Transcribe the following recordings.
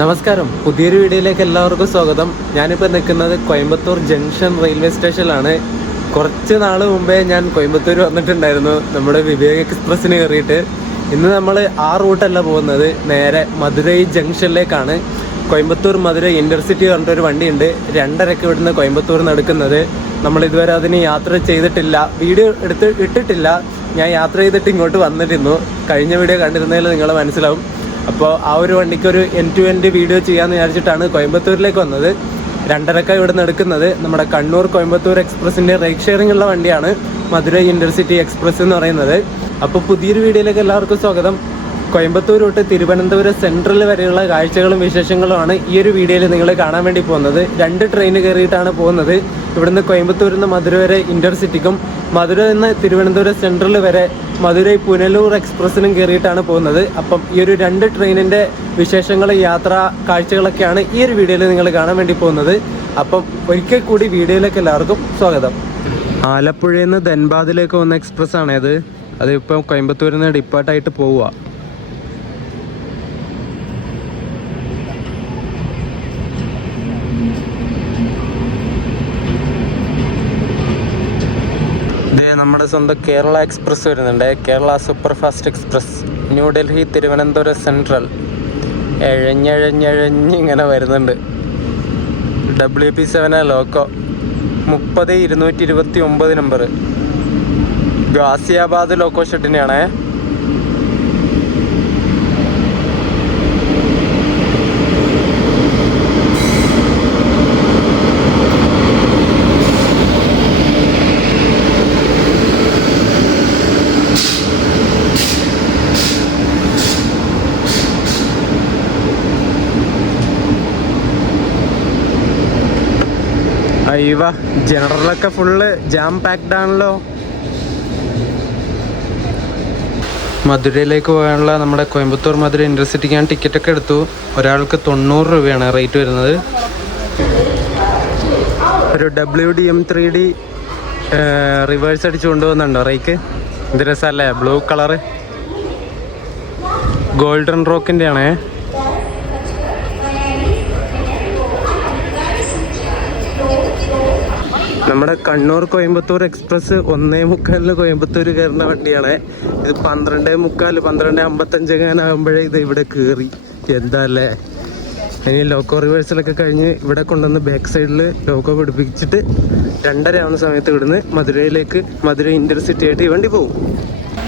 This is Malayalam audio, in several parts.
നമസ്കാരം, പുതിയൊരു വീഡിയോയിലേക്ക് എല്ലാവർക്കും സ്വാഗതം. ഞാനിപ്പോൾ നിൽക്കുന്നത് കോയമ്പത്തൂർ ജംഗ്ഷൻ റെയിൽവേ സ്റ്റേഷനിലാണ്. കുറച്ച് നാൾ മുമ്പേ ഞാൻ കോയമ്പത്തൂർ വന്നിട്ടുണ്ടായിരുന്നു നമ്മുടെ വിവേക് എക്സ്പ്രസ്സിന് കയറിയിട്ട്. ഇന്ന് നമ്മൾ ആ റൂട്ടല്ല പോകുന്നത്, നേരെ മധുരൈ ജംഗ്ഷനിലേക്കാണ്. കോയമ്പത്തൂർ മധുരൈ ഇൻ്റർസിറ്റി പറഞ്ഞിട്ടൊരു വണ്ടിയുണ്ട്. 2:30 ഇവിടുന്ന് കോയമ്പത്തൂർ നടക്കുന്നത്. നമ്മളിതുവരെ അതിന് യാത്ര ചെയ്തിട്ടില്ല, വീഡിയോ ഇട്ടിട്ടില്ല. ഞാൻ യാത്ര ചെയ്തിട്ട് ഇങ്ങോട്ട് വന്നിരുന്നു. കഴിഞ്ഞ വീഡിയോ കണ്ടിരുന്നതിൽ നിങ്ങൾ മനസ്സിലാവും. അപ്പോൾ ആ ഒരു വണ്ടിക്കൊരു എൻഡ് ടു എൻഡ് വീഡിയോ ചെയ്യാമെന്ന് വിചാരിച്ചിട്ടാണ് കോയമ്പത്തൂരിലേക്ക് വന്നത്. 2:30 ഇവിടെ നടക്കുന്നത്. നമ്മുടെ കണ്ണൂർ കോയമ്പത്തൂർ എക്സ്പ്രസിൻ്റെ റൈഡ് ഷെയറിംഗ് ഉള്ള വണ്ടിയാണ് മധുരൈ ഇൻ്റർസിറ്റി എക്സ്പ്രസ് എന്ന് പറയുന്നത്. അപ്പോൾ പുതിയൊരു വീഡിയോയിലേക്ക് എല്ലാവർക്കും സ്വാഗതം. കോയമ്പത്തൂർ തൊട്ട് തിരുവനന്തപുരം സെൻട്രൽ വരെയുള്ള കാഴ്ചകളും വിശേഷങ്ങളുമാണ് ഈ ഒരു വീഡിയോയിൽ നിങ്ങൾ കാണാൻ വേണ്ടി പോകുന്നത്. 2 ട്രെയിൻ കയറിയിട്ടാണ് പോകുന്നത്. ഇവിടുന്ന് കോയമ്പത്തൂരിൽ നിന്ന് മധുര വരെ ഇൻ്റർസിറ്റിക്കും, മധുര നിന്ന് തിരുവനന്തപുരം സെൻട്രൽ വരെ മധുരൈ പുനലൂർ എക്സ്പ്രസ്സിനും കയറിയിട്ടാണ് പോകുന്നത്. അപ്പം ഈ ഒരു 2 ട്രെയിനിൻ്റെ വിശേഷങ്ങൾ, യാത്രാ കാഴ്ചകളൊക്കെയാണ് ഈ ഒരു വീഡിയോയിൽ നിങ്ങൾ കാണാൻ വേണ്ടി പോകുന്നത്. അപ്പം ഒരിക്കൽ കൂടി വീഡിയോയിലേക്ക് എല്ലാവർക്കും സ്വാഗതം. ആലപ്പുഴയിൽ നിന്ന് ധൻബാദിലേക്ക് വന്ന എക്സ്പ്രസ് ആണത്. അതിപ്പം കോയമ്പത്തൂരിൽ നിന്ന് ഡിപ്പാർട്ടായിട്ട് പോവുക. നമ്മുടെ സ്വന്തം കേരള എക്സ്പ്രസ് വരുന്നുണ്ട്. Kerala super fast express New Delhi Thiruvananthapuram central ഇങ്ങനെ വരുന്നുണ്ട്. WP7 loco 30-229 number. Ghaziabad loco ഷെഡിനെയാണേ. അയ്യവ, ജനറലൊക്കെ ഫുള്ള് ജാം പാക്ഡ് ആണല്ലോ. മധുരയിലേക്ക് പോകാനുള്ള നമ്മുടെ കോയമ്പത്തൂർ മധുര ഇൻ്റർസിറ്റിക്ക് ഞാൻ ടിക്കറ്റൊക്കെ എടുത്തു. ഒരാൾക്ക് 90 രൂപയാണ് റേറ്റ് വരുന്നത്. ഒരു WDM3D റിവേഴ്സ് അടിച്ച് കൊണ്ടുപോകുന്നുണ്ടോ റേക്ക്? ഇത് രസമല്ലേ, ബ്ലൂ കളറ്. ഗോൾഡൻ റോക്കിൻ്റെ ആണേ. നമ്മുടെ കണ്ണൂർ കോയമ്പത്തൂർ എക്സ്പ്രസ് 1:45 കോയമ്പത്തൂർ കയറുന്ന വണ്ടിയാണ്. ഇത് 12:45 12:55 ആകുമ്പോഴേ ഇത് ഇവിടെ കയറി. എന്താ അല്ലേ. ഇനി ലോക്കോ റിവേഴ്സലൊക്കെ കഴിഞ്ഞ് ഇവിടെ കൊണ്ടുവന്ന് ബാക്ക് സൈഡിൽ ലോക്കോ പിടിപ്പിച്ചിട്ട് 2:30 ആവുന്ന സമയത്ത് ഇവിടുന്ന് മധുരയിലേക്ക്, മധുര ഇൻ്റർസിറ്റി ആയിട്ട് ഈ വണ്ടി പോകും.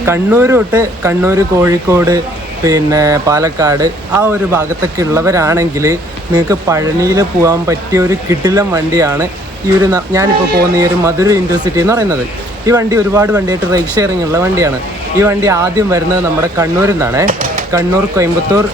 കണ്ണൂർ തൊട്ട് കണ്ണൂർ, കോഴിക്കോട്, പിന്നെ പാലക്കാട് ആ ഒരു ഭാഗത്തൊക്കെ ഉള്ളവരാണെങ്കിൽ നിങ്ങൾക്ക് പഴനിയിൽ പോകാൻ പറ്റിയ ഒരു കിടിലം വണ്ടിയാണ് ഈ ഒരു ഞാനിപ്പോൾ പോകുന്ന ഈ ഒരു മധുര ഇൻ്റർസിറ്റി എന്ന് പറയുന്നത്. ഈ വണ്ടി ഒരുപാട് വണ്ടിയായിട്ട് റൈഡ് ഷെയറിംഗ് ഉള്ള വണ്ടിയാണ്. ഈ വണ്ടി ആദ്യം വരുന്നത് നമ്മുടെ കണ്ണൂരിൽ നിന്നാണ്. കണ്ണൂർ കോയമ്പത്തൂർ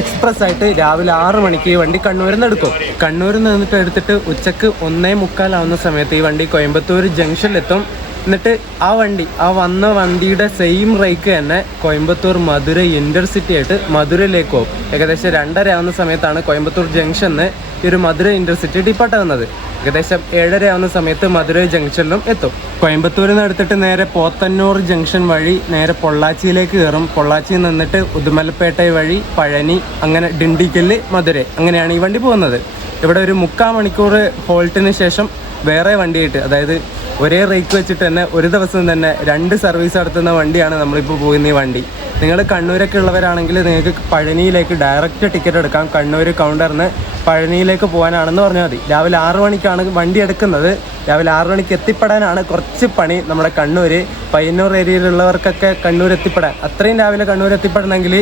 എക്സ്പ്രസ് ആയിട്ട് രാവിലെ 6 മണിക്ക് ഈ വണ്ടി കണ്ണൂരിൽ നിന്ന് എടുക്കും. കണ്ണൂരിൽ നിന്നിട്ട് എടുത്തിട്ട് ഉച്ചക്ക് 1:45 ആവുന്ന സമയത്ത് ഈ വണ്ടി കോയമ്പത്തൂർ ജംഗ്ഷനിലെത്തും. എന്നിട്ട് ആ വന്ന വണ്ടിയുടെ സെയിം റേക്ക് തന്നെ കോയമ്പത്തൂർ മധുര ഇൻ്റർസിറ്റി ആയിട്ട് മധുരയിലേക്ക് പോകും. ഏകദേശം 2:30 ആവുന്ന സമയത്താണ് കോയമ്പത്തൂർ ജംഗ്ഷനിൽ ഈ ഒരു മധുര ഇൻ്റർസിറ്റി ഡിപ്പാർട്ടാകുന്നത്. ഏകദേശം 7:30 ആവുന്ന സമയത്ത് മധുരൈ ജംഗ്ഷനിലും എത്തും. കോയമ്പത്തൂരിൽ നിന്ന് എടുത്തിട്ട് നേരെ പോത്തന്നൂർ ജംഗ്ഷൻ വഴി നേരെ പൊള്ളാച്ചിയിലേക്ക് കയറും. പൊള്ളാച്ചിയിൽ നിന്നിട്ട് ഉദുമലപ്പേട്ട വഴി പഴനി, അങ്ങനെ ഡിണ്ടിക്കല്, മധുരൈ, അങ്ങനെയാണ് ഈ വണ്ടി പോകുന്നത്. ഇവിടെ ഒരു 3/4 മണിക്കൂർ ഹോൾട്ടിന് ശേഷം വേറെ വണ്ടിയായിട്ട്, അതായത് ഒരേ റേക്ക് വെച്ചിട്ട് തന്നെ ഒരു ദിവസം തന്നെ 2 സർവീസ് നടത്തുന്ന വണ്ടിയാണ് നമ്മളിപ്പോൾ പോകുന്ന ഈ വണ്ടി. നിങ്ങൾ കണ്ണൂരൊക്കെ ഉള്ളവരാണെങ്കിൽ നിങ്ങൾക്ക് പഴനിയിലേക്ക് ഡയറക്റ്റ് ടിക്കറ്റ് എടുക്കാം. കണ്ണൂർ കൗണ്ടറിന് പഴനിയിലേക്ക് പോകാനാണെന്ന് പറഞ്ഞാൽ മതി. രാവിലെ 6 മണിക്കാണ് വണ്ടി എടുക്കുന്നത്. രാവിലെ 6 മണിക്ക് എത്തിപ്പെടാനാണ് കുറച്ച് പണി. നമ്മുടെ കണ്ണൂർ പയ്യന്നൂർ ഏരിയയിലുള്ളവർക്കൊക്കെ കണ്ണൂർ എത്തിപ്പെടാൻ, അത്രയും രാവിലെ കണ്ണൂർ എത്തിപ്പെടണമെങ്കിൽ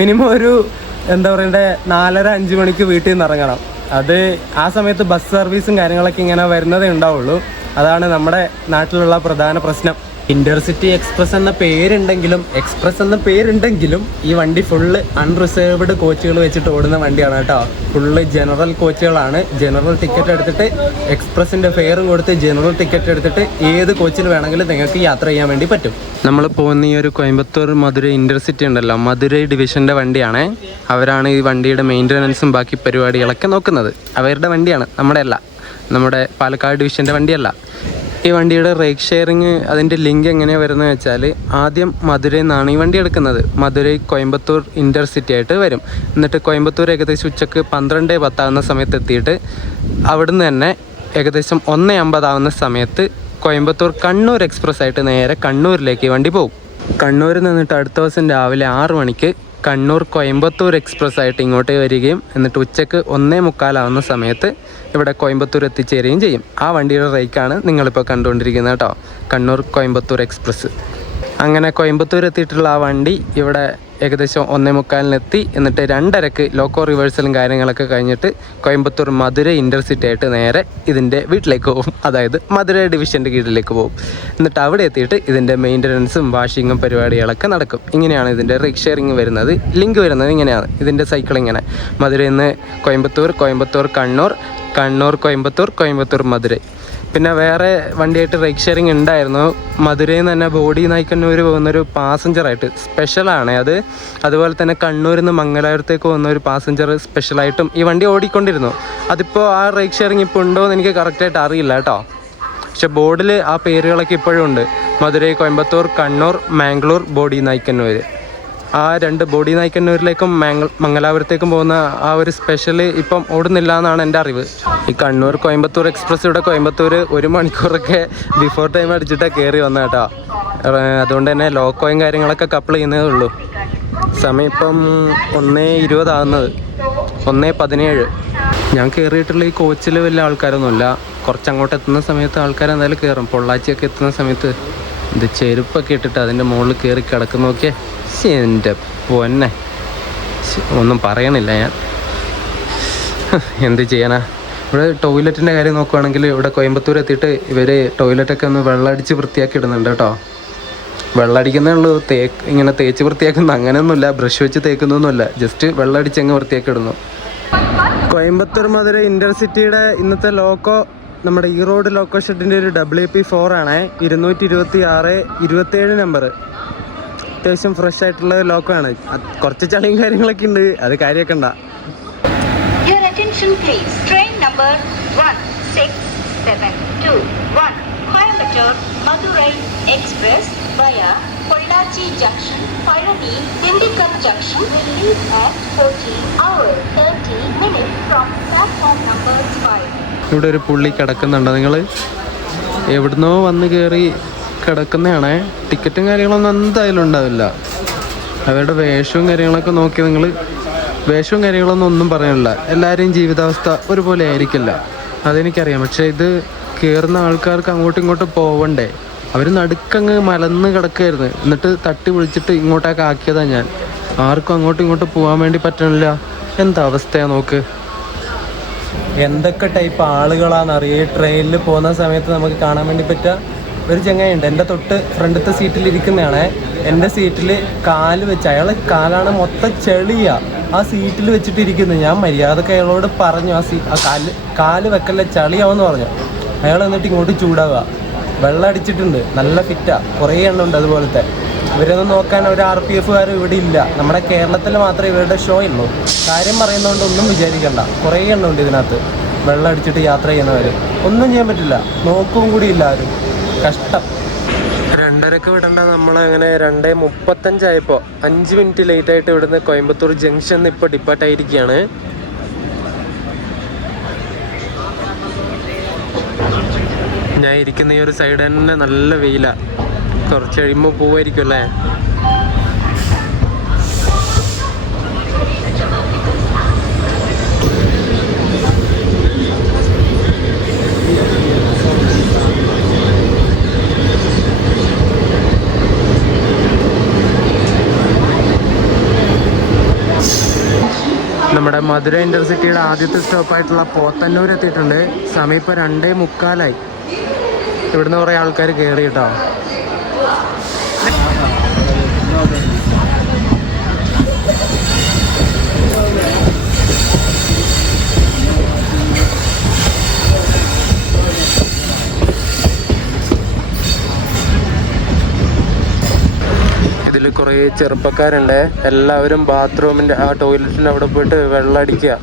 മിനിമം ഒരു 4:30-5 മണിക്ക് വീട്ടിൽ നിന്ന് ഇറങ്ങണം. അത് ആ സമയത്ത് ബസ് സർവീസും കാര്യങ്ങളൊക്കെ ഇങ്ങനെ വരുന്നതേ ഉണ്ടാവുള്ളൂ. അതാണ് നമ്മുടെ നാട്ടിലുള്ള പ്രധാന പ്രശ്നം. ഇൻ്റർസിറ്റി എക്സ്പ്രസ് എന്ന പേരുണ്ടെങ്കിലും ഈ വണ്ടി ഫുള്ള് അൺറിസർവ്ഡ് കോച്ചുകൾ വെച്ചിട്ട് ഓടുന്ന വണ്ടിയാണ് കേട്ടോ. ഫുള്ള് ജനറൽ കോച്ചുകളാണ്. ജനറൽ ടിക്കറ്റ് എടുത്തിട്ട് എക്സ്പ്രസിൻ്റെ ഫെയറും കൊടുത്ത് ജനറൽ ടിക്കറ്റ് എടുത്തിട്ട് ഏത് കോച്ചിൽ വേണമെങ്കിലും നിങ്ങൾക്ക് യാത്ര ചെയ്യാൻ വേണ്ടി പറ്റും. നമ്മൾ പോകുന്ന ഈ ഒരു കോയമ്പത്തൂർ മധുര ഇൻ്റർസിറ്റി ഉണ്ടല്ലോ, മധുരൈ ഡിവിഷൻ്റെ വണ്ടിയാണ്. അവരാണ് ഈ വണ്ടിയുടെ മെയിൻ്റനൻസും ബാക്കി പരിപാടികളൊക്കെ നോക്കുന്നത്. അവരുടെ വണ്ടിയാണ്, നമ്മുടെ അല്ല. നമ്മുടെ പാലക്കാട് ഡിവിഷൻ്റെ വണ്ടിയല്ല. ഈ വണ്ടിയുടെ റൈഡ് ഷെയറിങ് അതിൻ്റെ ലിങ്ക് എങ്ങനെയാണ് വരുന്നത് വെച്ചാൽ, ആദ്യം മധുരയിൽ നിന്നാണ് ഈ വണ്ടി എടുക്കുന്നത്. മധുരൈ കോയമ്പത്തൂർ ഇൻ്റർസിറ്റി ആയിട്ട് വരും. എന്നിട്ട് കോയമ്പത്തൂർ ഏകദേശം ഉച്ചക്ക് 12:10 സമയത്ത് എത്തിയിട്ട് അവിടുന്ന് തന്നെ ഏകദേശം 1:50 സമയത്ത് കോയമ്പത്തൂർ കണ്ണൂർ എക്സ്പ്രസ് ആയിട്ട് നേരെ കണ്ണൂരിലേക്ക് ഈ വണ്ടി പോകും. കണ്ണൂരിൽ നിന്നിട്ട് അടുത്ത ദിവസം രാവിലെ 6 മണിക്ക് കണ്ണൂർ കോയമ്പത്തൂർ എക്സ്പ്രസ് ആയിട്ട് ഇങ്ങോട്ട് വരികയും എന്നിട്ട് ഉച്ചക്ക് 1:45 സമയത്ത് ഇവിടെ കോയമ്പത്തൂർ എത്തിച്ചേരുകയും ചെയ്യും. ആ വണ്ടിയുടെ റേക്കാണ് നിങ്ങളിപ്പോൾ കണ്ടുകൊണ്ടിരിക്കുന്നത് കേട്ടോ, കണ്ണൂർ കോയമ്പത്തൂർ എക്സ്പ്രസ്. അങ്ങനെ കോയമ്പത്തൂർ എത്തിയിട്ടുള്ള ആ വണ്ടി ഇവിടെ ഏകദേശം 1:45 എന്നിട്ട് 2:30 ലോക്കോ റിവേഴ്സലും കാര്യങ്ങളൊക്കെ കഴിഞ്ഞിട്ട് കോയമ്പത്തൂർ മധുര ഇൻ്റർസിറ്റി ആയിട്ട് നേരെ ഇതിൻ്റെ വീട്ടിലേക്ക് പോകും. അതായത് മധുര ഡിവിഷൻ്റെ കീഴിലേക്ക് പോകും. എന്നിട്ട് അവിടെ എത്തിയിട്ട് ഇതിൻ്റെ മെയിൻ്റനൻസും വാഷിങ്ങും പരിപാടികളൊക്കെ നടക്കും. ഇങ്ങനെയാണ് ഇതിൻ്റെ റൈഡ് ഷെയറിങ് വരുന്നത്. ലിങ്ക് വരുന്നത് ഇങ്ങനെയാണ്. ഇതിൻ്റെ സൈക്കിൾ ഇങ്ങനെ മധുരയിൽ നിന്ന് കോയമ്പത്തൂർ, കോയമ്പത്തൂർ കണ്ണൂർ, കണ്ണൂർ കോയമ്പത്തൂർ, കോയമ്പത്തൂർ മധുരൈ. പിന്നെ വേറെ വണ്ടിയായിട്ട് റൈഡ് ഷെയറിങ് ഉണ്ടായിരുന്നു. മധുരയിൽ നിന്ന് തന്നെ ബോഡി നായ്ക്കന്നൂർ പോകുന്നൊരു പാസഞ്ചറായിട്ട് സ്പെഷ്യലാണ് അത്. അതുപോലെ തന്നെ കണ്ണൂരിൽ നിന്ന് മംഗലാപുരത്തേക്ക് പോകുന്ന ഒരു പാസഞ്ചർ സ്പെഷ്യലായിട്ടും ഈ വണ്ടി ഓടിക്കൊണ്ടിരുന്നു. അതിപ്പോൾ ആ റൈഡ് ഷെയറിങ് ഇപ്പോൾ ഉണ്ടോ എന്ന് എനിക്ക് കറക്റ്റായിട്ട് അറിയില്ല കേട്ടോ. പക്ഷെ ബോർഡിൽ ആ പേരുകളൊക്കെ ഇപ്പോഴും ഉണ്ട്. മധുരൈ, കോയമ്പത്തൂർ, കണ്ണൂർ, മാംഗ്ലൂർ, ബോഡി നായ്ക്കന്നൂർ. ആ 2 ബോഡി നായ്ക്കന്നൂരിലേക്കും മംഗലാപുരത്തേക്കും പോകുന്ന ആ ഒരു സ്പെഷ്യൽ ഇപ്പം ഓടുന്നില്ല എന്നാണ് എൻ്റെ അറിവ്. ഈ കണ്ണൂർ കോയമ്പത്തൂർ എക്സ്പ്രസ് ഇവിടെ കോയമ്പത്തൂർ 1 മണിക്കൂറൊക്കെ ബിഫോർ ടൈം അടിച്ചിട്ടാണ് കയറി വന്നത് കേട്ടോ. അതുകൊണ്ട് തന്നെ ലോക്കോയും കാര്യങ്ങളൊക്കെ കപ്പിൾ ചെയ്യുന്നതേ ഉള്ളൂ. സമയം ഇപ്പം 1:20 ആകുന്നത്, 1:17. ഞാൻ കയറിയിട്ടുള്ള ഈ കോച്ചിൽ വലിയ ആൾക്കാരൊന്നുമില്ല. കുറച്ചങ്ങോട്ട് എത്തുന്ന സമയത്ത് ആൾക്കാർ എന്തായാലും കയറും. പൊള്ളാച്ചിയൊക്കെ എത്തുന്ന സമയത്ത് ഇത് ചെരുപ്പൊക്കെ ഇട്ടിട്ട് അതിൻ്റെ മുകളിൽ കയറി കിടക്കുന്ന നോക്കിയേ. എൻ്റെ പൊന്നെ, ഒന്നും പറയണില്ല ഞാൻ. എന്ത് ചെയ്യാനാ. ഇവിടെ ടോയ്ലറ്റിൻ്റെ കാര്യം നോക്കുവാണെങ്കിൽ ഇവിടെ കോയമ്പത്തൂർ എത്തിയിട്ട് ഇവർ ടോയ്ലറ്റൊക്കെ ഒന്ന് വെള്ളമടിച്ച് വൃത്തിയാക്കി ഇടുന്നുണ്ട് കേട്ടോ. വെള്ളമടിക്കുന്നേ ഉള്ളൂ, ഇങ്ങനെ തേച്ച് വൃത്തിയാക്കുന്ന അങ്ങനെയൊന്നുമില്ല, ബ്രഷ് വെച്ച് തേക്കുന്നൊന്നുമില്ല, ജസ്റ്റ് വെള്ളമടിച്ച് അങ്ങ് വൃത്തിയാക്കി ഇടുന്നു. കോയമ്പത്തൂർ മധുര ഇൻ്റർസിറ്റിയുടെ ഇന്നത്തെ ലോക്കോ നമ്മുടെ ഈ റോഡ് ലോക്കോ ഷെഡിൻ്റെ ഒരു WP4 ആണ്. 226 27 നമ്പർ. അത്യാവശ്യം ഫ്രഷ് ആയിട്ടുള്ള ലോക്കോ ആണ്. കുറച്ച് ചളിയും കാര്യങ്ങളൊക്കെ ഉണ്ട്, അത് കാര്യമാക്കണ്ട. Pollachi Junction, Palani, Dindigul Junction will leave at 14:30 from platform number 5. ഇവിടെ ഒരു പുള്ളി കിടക്കുന്നുണ്ടോ നിങ്ങൾ? എവിടുന്നോ വന്ന് കയറി കിടക്കുന്നതാണേ. ടിക്കറ്റും കാര്യങ്ങളൊന്നും എന്തായാലും ഉണ്ടാവില്ല. അവരുടെ വേഷവും കാര്യങ്ങളൊക്കെ നോക്കി നിങ്ങൾ, വേഷവും കാര്യങ്ങളൊന്നും ഒന്നും പറയാനില്ല. എല്ലാവരെയും ജീവിതാവസ്ഥ ഒരുപോലെ ആയിരിക്കില്ല, അതെനിക്കറിയാം. പക്ഷേ ഇത് കയറുന്ന ആൾക്കാർക്ക് അങ്ങോട്ടും ഇങ്ങോട്ടും പോവണ്ടേ? അവർ നടുക്കങ്ങ് മലന്ന് കിടക്കുമായിരുന്നു. എന്നിട്ട് തട്ടി വിളിച്ചിട്ട് ഇങ്ങോട്ടേക്ക് ആക്കിയതാണ് ഞാൻ. ആർക്കും അങ്ങോട്ടും ഇങ്ങോട്ടും പോകാൻ വേണ്ടി പറ്റണില്ല. എന്താ അവസ്ഥയാണ് നോക്ക്. എന്തൊക്കെ ടൈപ്പ് ആളുകളാണെന്നറിയാം. ട്രെയിനിൽ പോകുന്ന സമയത്ത് നമുക്ക് കാണാൻ വേണ്ടി പറ്റുക ഒരു ചങ്ങായിയുണ്ട്. എൻ്റെ തൊട്ട് ഫ്രണ്ടത്തെ സീറ്റിൽ ഇരിക്കുന്നതാണ്. എൻ്റെ സീറ്റിൽ കാല് വെച്ച്, അയാൾ കാലാണ് മൊത്തം ചെളിയാണ് ആ സീറ്റിൽ വെച്ചിട്ട് ഇരിക്കുന്നത്. ഞാൻ മര്യാദക്ക് അയാളോട് പറഞ്ഞു ആ കാല് വെക്കല്ല, ചളിയാവെന്ന് പറഞ്ഞു. അയാൾ എന്നിട്ട് ഇങ്ങോട്ട് ചൂടാവുക. വെള്ളം അടിച്ചിട്ടുണ്ട്, നല്ല ഫിറ്റാണ്, കുറേ എണ്ണം ഉണ്ട് അതുപോലത്തെ. ഇവരൊന്നും നോക്കാൻ ഒരു RPF ഇവിടെ ഇല്ല. നമ്മുടെ കേരളത്തിൽ മാത്രമേ ഇവരുടെ ഷോ ഉള്ളൂ. കാര്യം പറയുന്നതുകൊണ്ട് ഒന്നും വിചാരിക്കണ്ട, കുറേ എണ്ണം ഉണ്ട് ഇതിനകത്ത്. വെള്ളം അടിച്ചിട്ട് യാത്ര ചെയ്യുന്നവർ ഒന്നും ചെയ്യാൻ പറ്റില്ല, നോക്കും കൂടി ഇല്ല ആരും. കഷ്ടം. 2:30 വിടണ്ട നമ്മളങ്ങനെ 2:35 ആയപ്പോൾ 5 മിനിറ്റ് ലേറ്റായിട്ട് ഇവിടുന്ന് കോയമ്പത്തൂർ ജംഗ്ഷനിൽ ഇപ്പോൾ ഡിപ്പാർട്ടായിരിക്കുകയാണ്. ഞാൻ ഇരിക്കുന്ന ഈ ഒരു സൈഡ് തന്നെ നല്ല വെയിലാണ്. കുറച്ച് കഴിയുമ്പോൾ പോവായിരിക്കും അല്ലേ. നമ്മുടെ മധുര ഇൻ്റർസിറ്റിയുടെ ആദ്യത്തെ സ്റ്റോപ്പായിട്ടുള്ള പോത്തന്നൂർ എത്തിയിട്ടുണ്ട്. സമയം ഇപ്പോൾ 2:45. ഇവിടുന്ന് കുറേ ആൾക്കാർ കയറി കേട്ടോ. ഇതിൽ കുറേ ചെറുപ്പക്കാരുണ്ട്. എല്ലാവരും ബാത്റൂമിൻ്റെ ആ ടോയ്ലറ്റിൻ്റെ അവിടെ പോയിട്ട് വെള്ളം അടിക്കുക.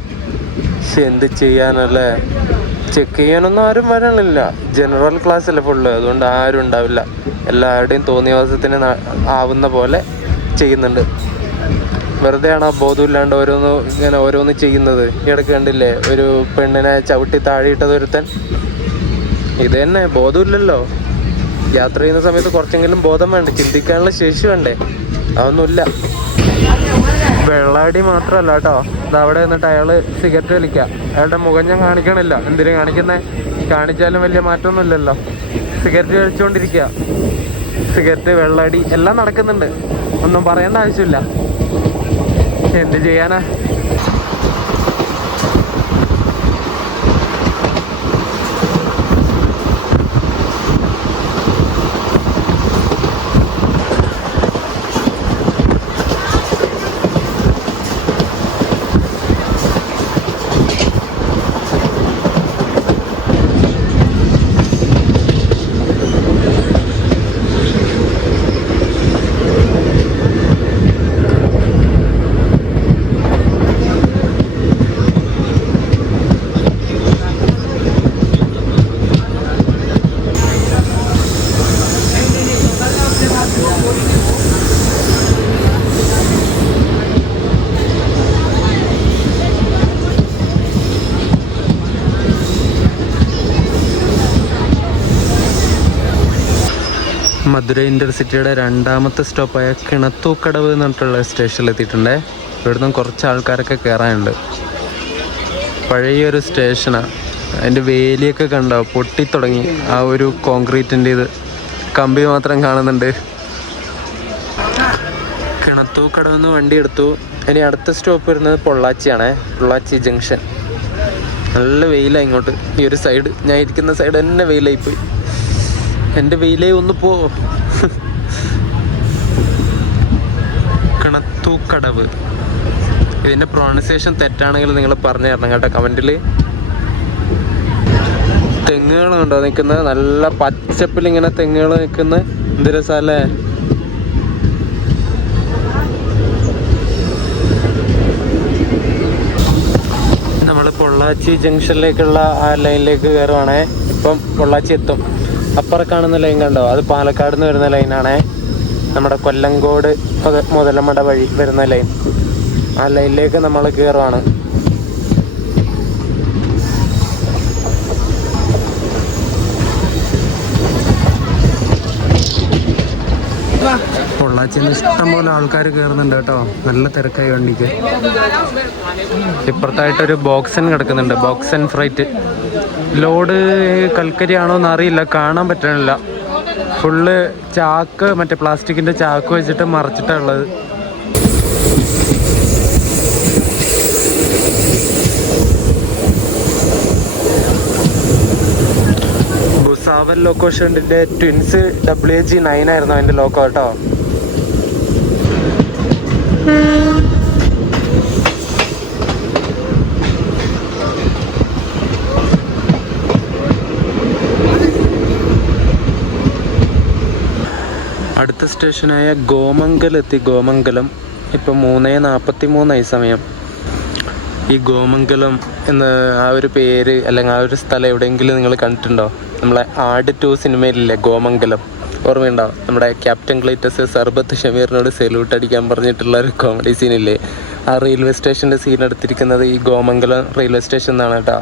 പക്ഷെ എന്ത് ചെയ്യാനല്ലേ, ചെക്ക് ചെയ്യാനൊന്നും ആരും വരണില്ല. ജനറൽ ക്ലാസ് അല്ലേ ഫുള്ള്, അതുകൊണ്ട് ആരും ഉണ്ടാവില്ല. എല്ലാവരുടെയും തോന്നിയവാസത്തിന് ആവുന്ന പോലെ ചെയ്യുന്നുണ്ട്. വെറുതെ ആണോ ബോധമില്ലാണ്ട് ഓരോന്ന് ചെയ്യുന്നത്? ഇടയ്ക്ക് കണ്ടില്ലേ ഒരു പെണ്ണിനെ ചവിട്ടി താഴെയിട്ടത് ഒരുത്തൻ? ഇത് തന്നെ, ബോധമില്ലല്ലോ. യാത്ര ചെയ്യുന്ന സമയത്ത് കുറച്ചെങ്കിലും ബോധം വേണ്ടേ, ചിന്തിക്കാനുള്ള ശേഷി വേണ്ടേ? അതൊന്നുമില്ല. വെള്ളാടി മാത്രമല്ല കേട്ടോ, അവിടെ നിന്നിട്ട് അയാൾ സിഗരറ്റ് വലിക്കുക. അയാളുടെ മുഖം ഞാൻ കാണിക്കണില്ല. എന്തിനു കാണിക്കുന്നത്? കാണിച്ചാലും വലിയ മാറ്റമൊന്നുമില്ലല്ലോ. സിഗരറ്റ് കഴിച്ചുകൊണ്ടിരിക്കുക. സിഗരറ്റ്, വെള്ളാടി എല്ലാം നടക്കുന്നുണ്ട്. ഒന്നും പറയേണ്ട ആവശ്യമില്ല. എന്ത് ചെയ്യാനാ? മധുര ഇൻ്റർസിറ്റിയുടെ രണ്ടാമത്തെ സ്റ്റോപ്പായ കിണത്തൂക്കടവ് എന്ന് പറഞ്ഞിട്ടുള്ള സ്റ്റേഷനിലെത്തിയിട്ടുണ്ടേ. ഇവിടുന്ന് കുറച്ച് ആൾക്കാരൊക്കെ കയറാനുണ്ട്. പഴയൊരു സ്റ്റേഷനാണ്. അതിൻ്റെ വേലിയൊക്കെ കണ്ടോ, പൊട്ടിത്തുടങ്ങി. ആ ഒരു കോൺക്രീറ്റിൻ്റെ ഇത് കമ്പി മാത്രം കാണുന്നുണ്ട്. കിണത്തൂക്കടവ് നിന്ന് വണ്ടി എടുത്തു. ഇനി അടുത്ത സ്റ്റോപ്പ് വരുന്നത് പൊള്ളാച്ചിയാണേ, പൊള്ളാച്ചി ജംഗ്ഷൻ. നല്ല വെയിലാണ് ഇങ്ങോട്ട്. ഈ ഒരു സൈഡ്, ഞാൻ ഇരിക്കുന്ന സൈഡ് തന്നെ വെയിലായിപ്പോയി. എൻ്റെ വെയിലേ ഒന്ന് പോ. കിണത്തൂക്കടവ്. ഇതിൻ്റെ പ്രൊണൗൺസിയേഷൻ തെറ്റാണെങ്കിൽ നിങ്ങൾ പറഞ്ഞു തരണം കേട്ടോ കമൻറ്റിൽ. തെങ്ങുകളുണ്ടോ നിൽക്കുന്നത്? നല്ല പച്ചപ്പിൽ ഇങ്ങനെ തെങ്ങുകൾ നിൽക്കുന്നത്. എന്ത് രസമല്ലേ? നമ്മൾ പൊള്ളാച്ചി ജംഗ്ഷനിലേക്കുള്ള ആ ലൈനിലേക്ക് കയറുവാണേ. ഇപ്പം പൊള്ളാച്ചി എത്തും. അപ്പുറം കാണുന്ന ലൈൻ കണ്ടോ, അത് പാലക്കാട് നിന്ന് വരുന്ന ലൈനാണേ. നമ്മുടെ കൊല്ലങ്കോട് മുതലമട വഴി വരുന്ന ലൈൻ. ആ ലൈനിലേക്ക് നമ്മൾ കയറുവാണ്. പൊള്ളാച്ചിന്ന് ഇഷ്ടംപോലെ ആൾക്കാർ കയറുന്നുണ്ട് കേട്ടോ. നല്ല തിരക്കായി വണ്ടിക്ക്. ഇപ്പുറത്തായിട്ടൊരു ബോക്സൻ കിടക്കുന്നുണ്ട്, ബോക്സൻ ഫ്രൈറ്റ്. ലോഡ് കൽക്കരി ആണോ എന്ന് അറിയില്ല, കാണാൻ പറ്റണില്ല. ഫുള്ള് ചാക്ക്, മറ്റേ പ്ലാസ്റ്റിക്കിൻ്റെ ചാക്ക് വെച്ചിട്ട് മറച്ചിട്ടാണ് ഉള്ളത്. ഭുസാവൽ ലോക്കോഷൻ്റെ ട്വിൻസ് WG9 ആയിരുന്നു അതിൻ്റെ ലോക്കോ കേട്ടോ. അടുത്ത സ്റ്റേഷനായ ഗോമംഗലെത്തി. ഗോമംഗലം ഇപ്പം 3:43 സമയം. ഈ ഗോമംഗലം എന്ന ആ ഒരു പേര് അല്ലെങ്കിൽ ആ ഒരു സ്ഥലം എവിടെയെങ്കിലും നിങ്ങൾ കണ്ടിട്ടുണ്ടോ? നമ്മളെ ആട് 2 സിനിമയിലില്ലേ ഗോമംഗലം, ഓർമ്മയുണ്ടോ? നമ്മുടെ ക്യാപ്റ്റൻ ക്ലീറ്റസ് സർബത്ത് ഷമീറിനോട് സെല്യൂട്ട് അടിക്കാൻ പറഞ്ഞിട്ടുള്ള ഒരു കോമഡി സീനില്ലേ? ആ റെയിൽവേ സ്റ്റേഷൻ്റെ സീൻ എടുത്തിരിക്കുന്നത് ഈ ഗോമംഗലം റെയിൽവേ സ്റ്റേഷൻ എന്നാണ് കേട്ടോ.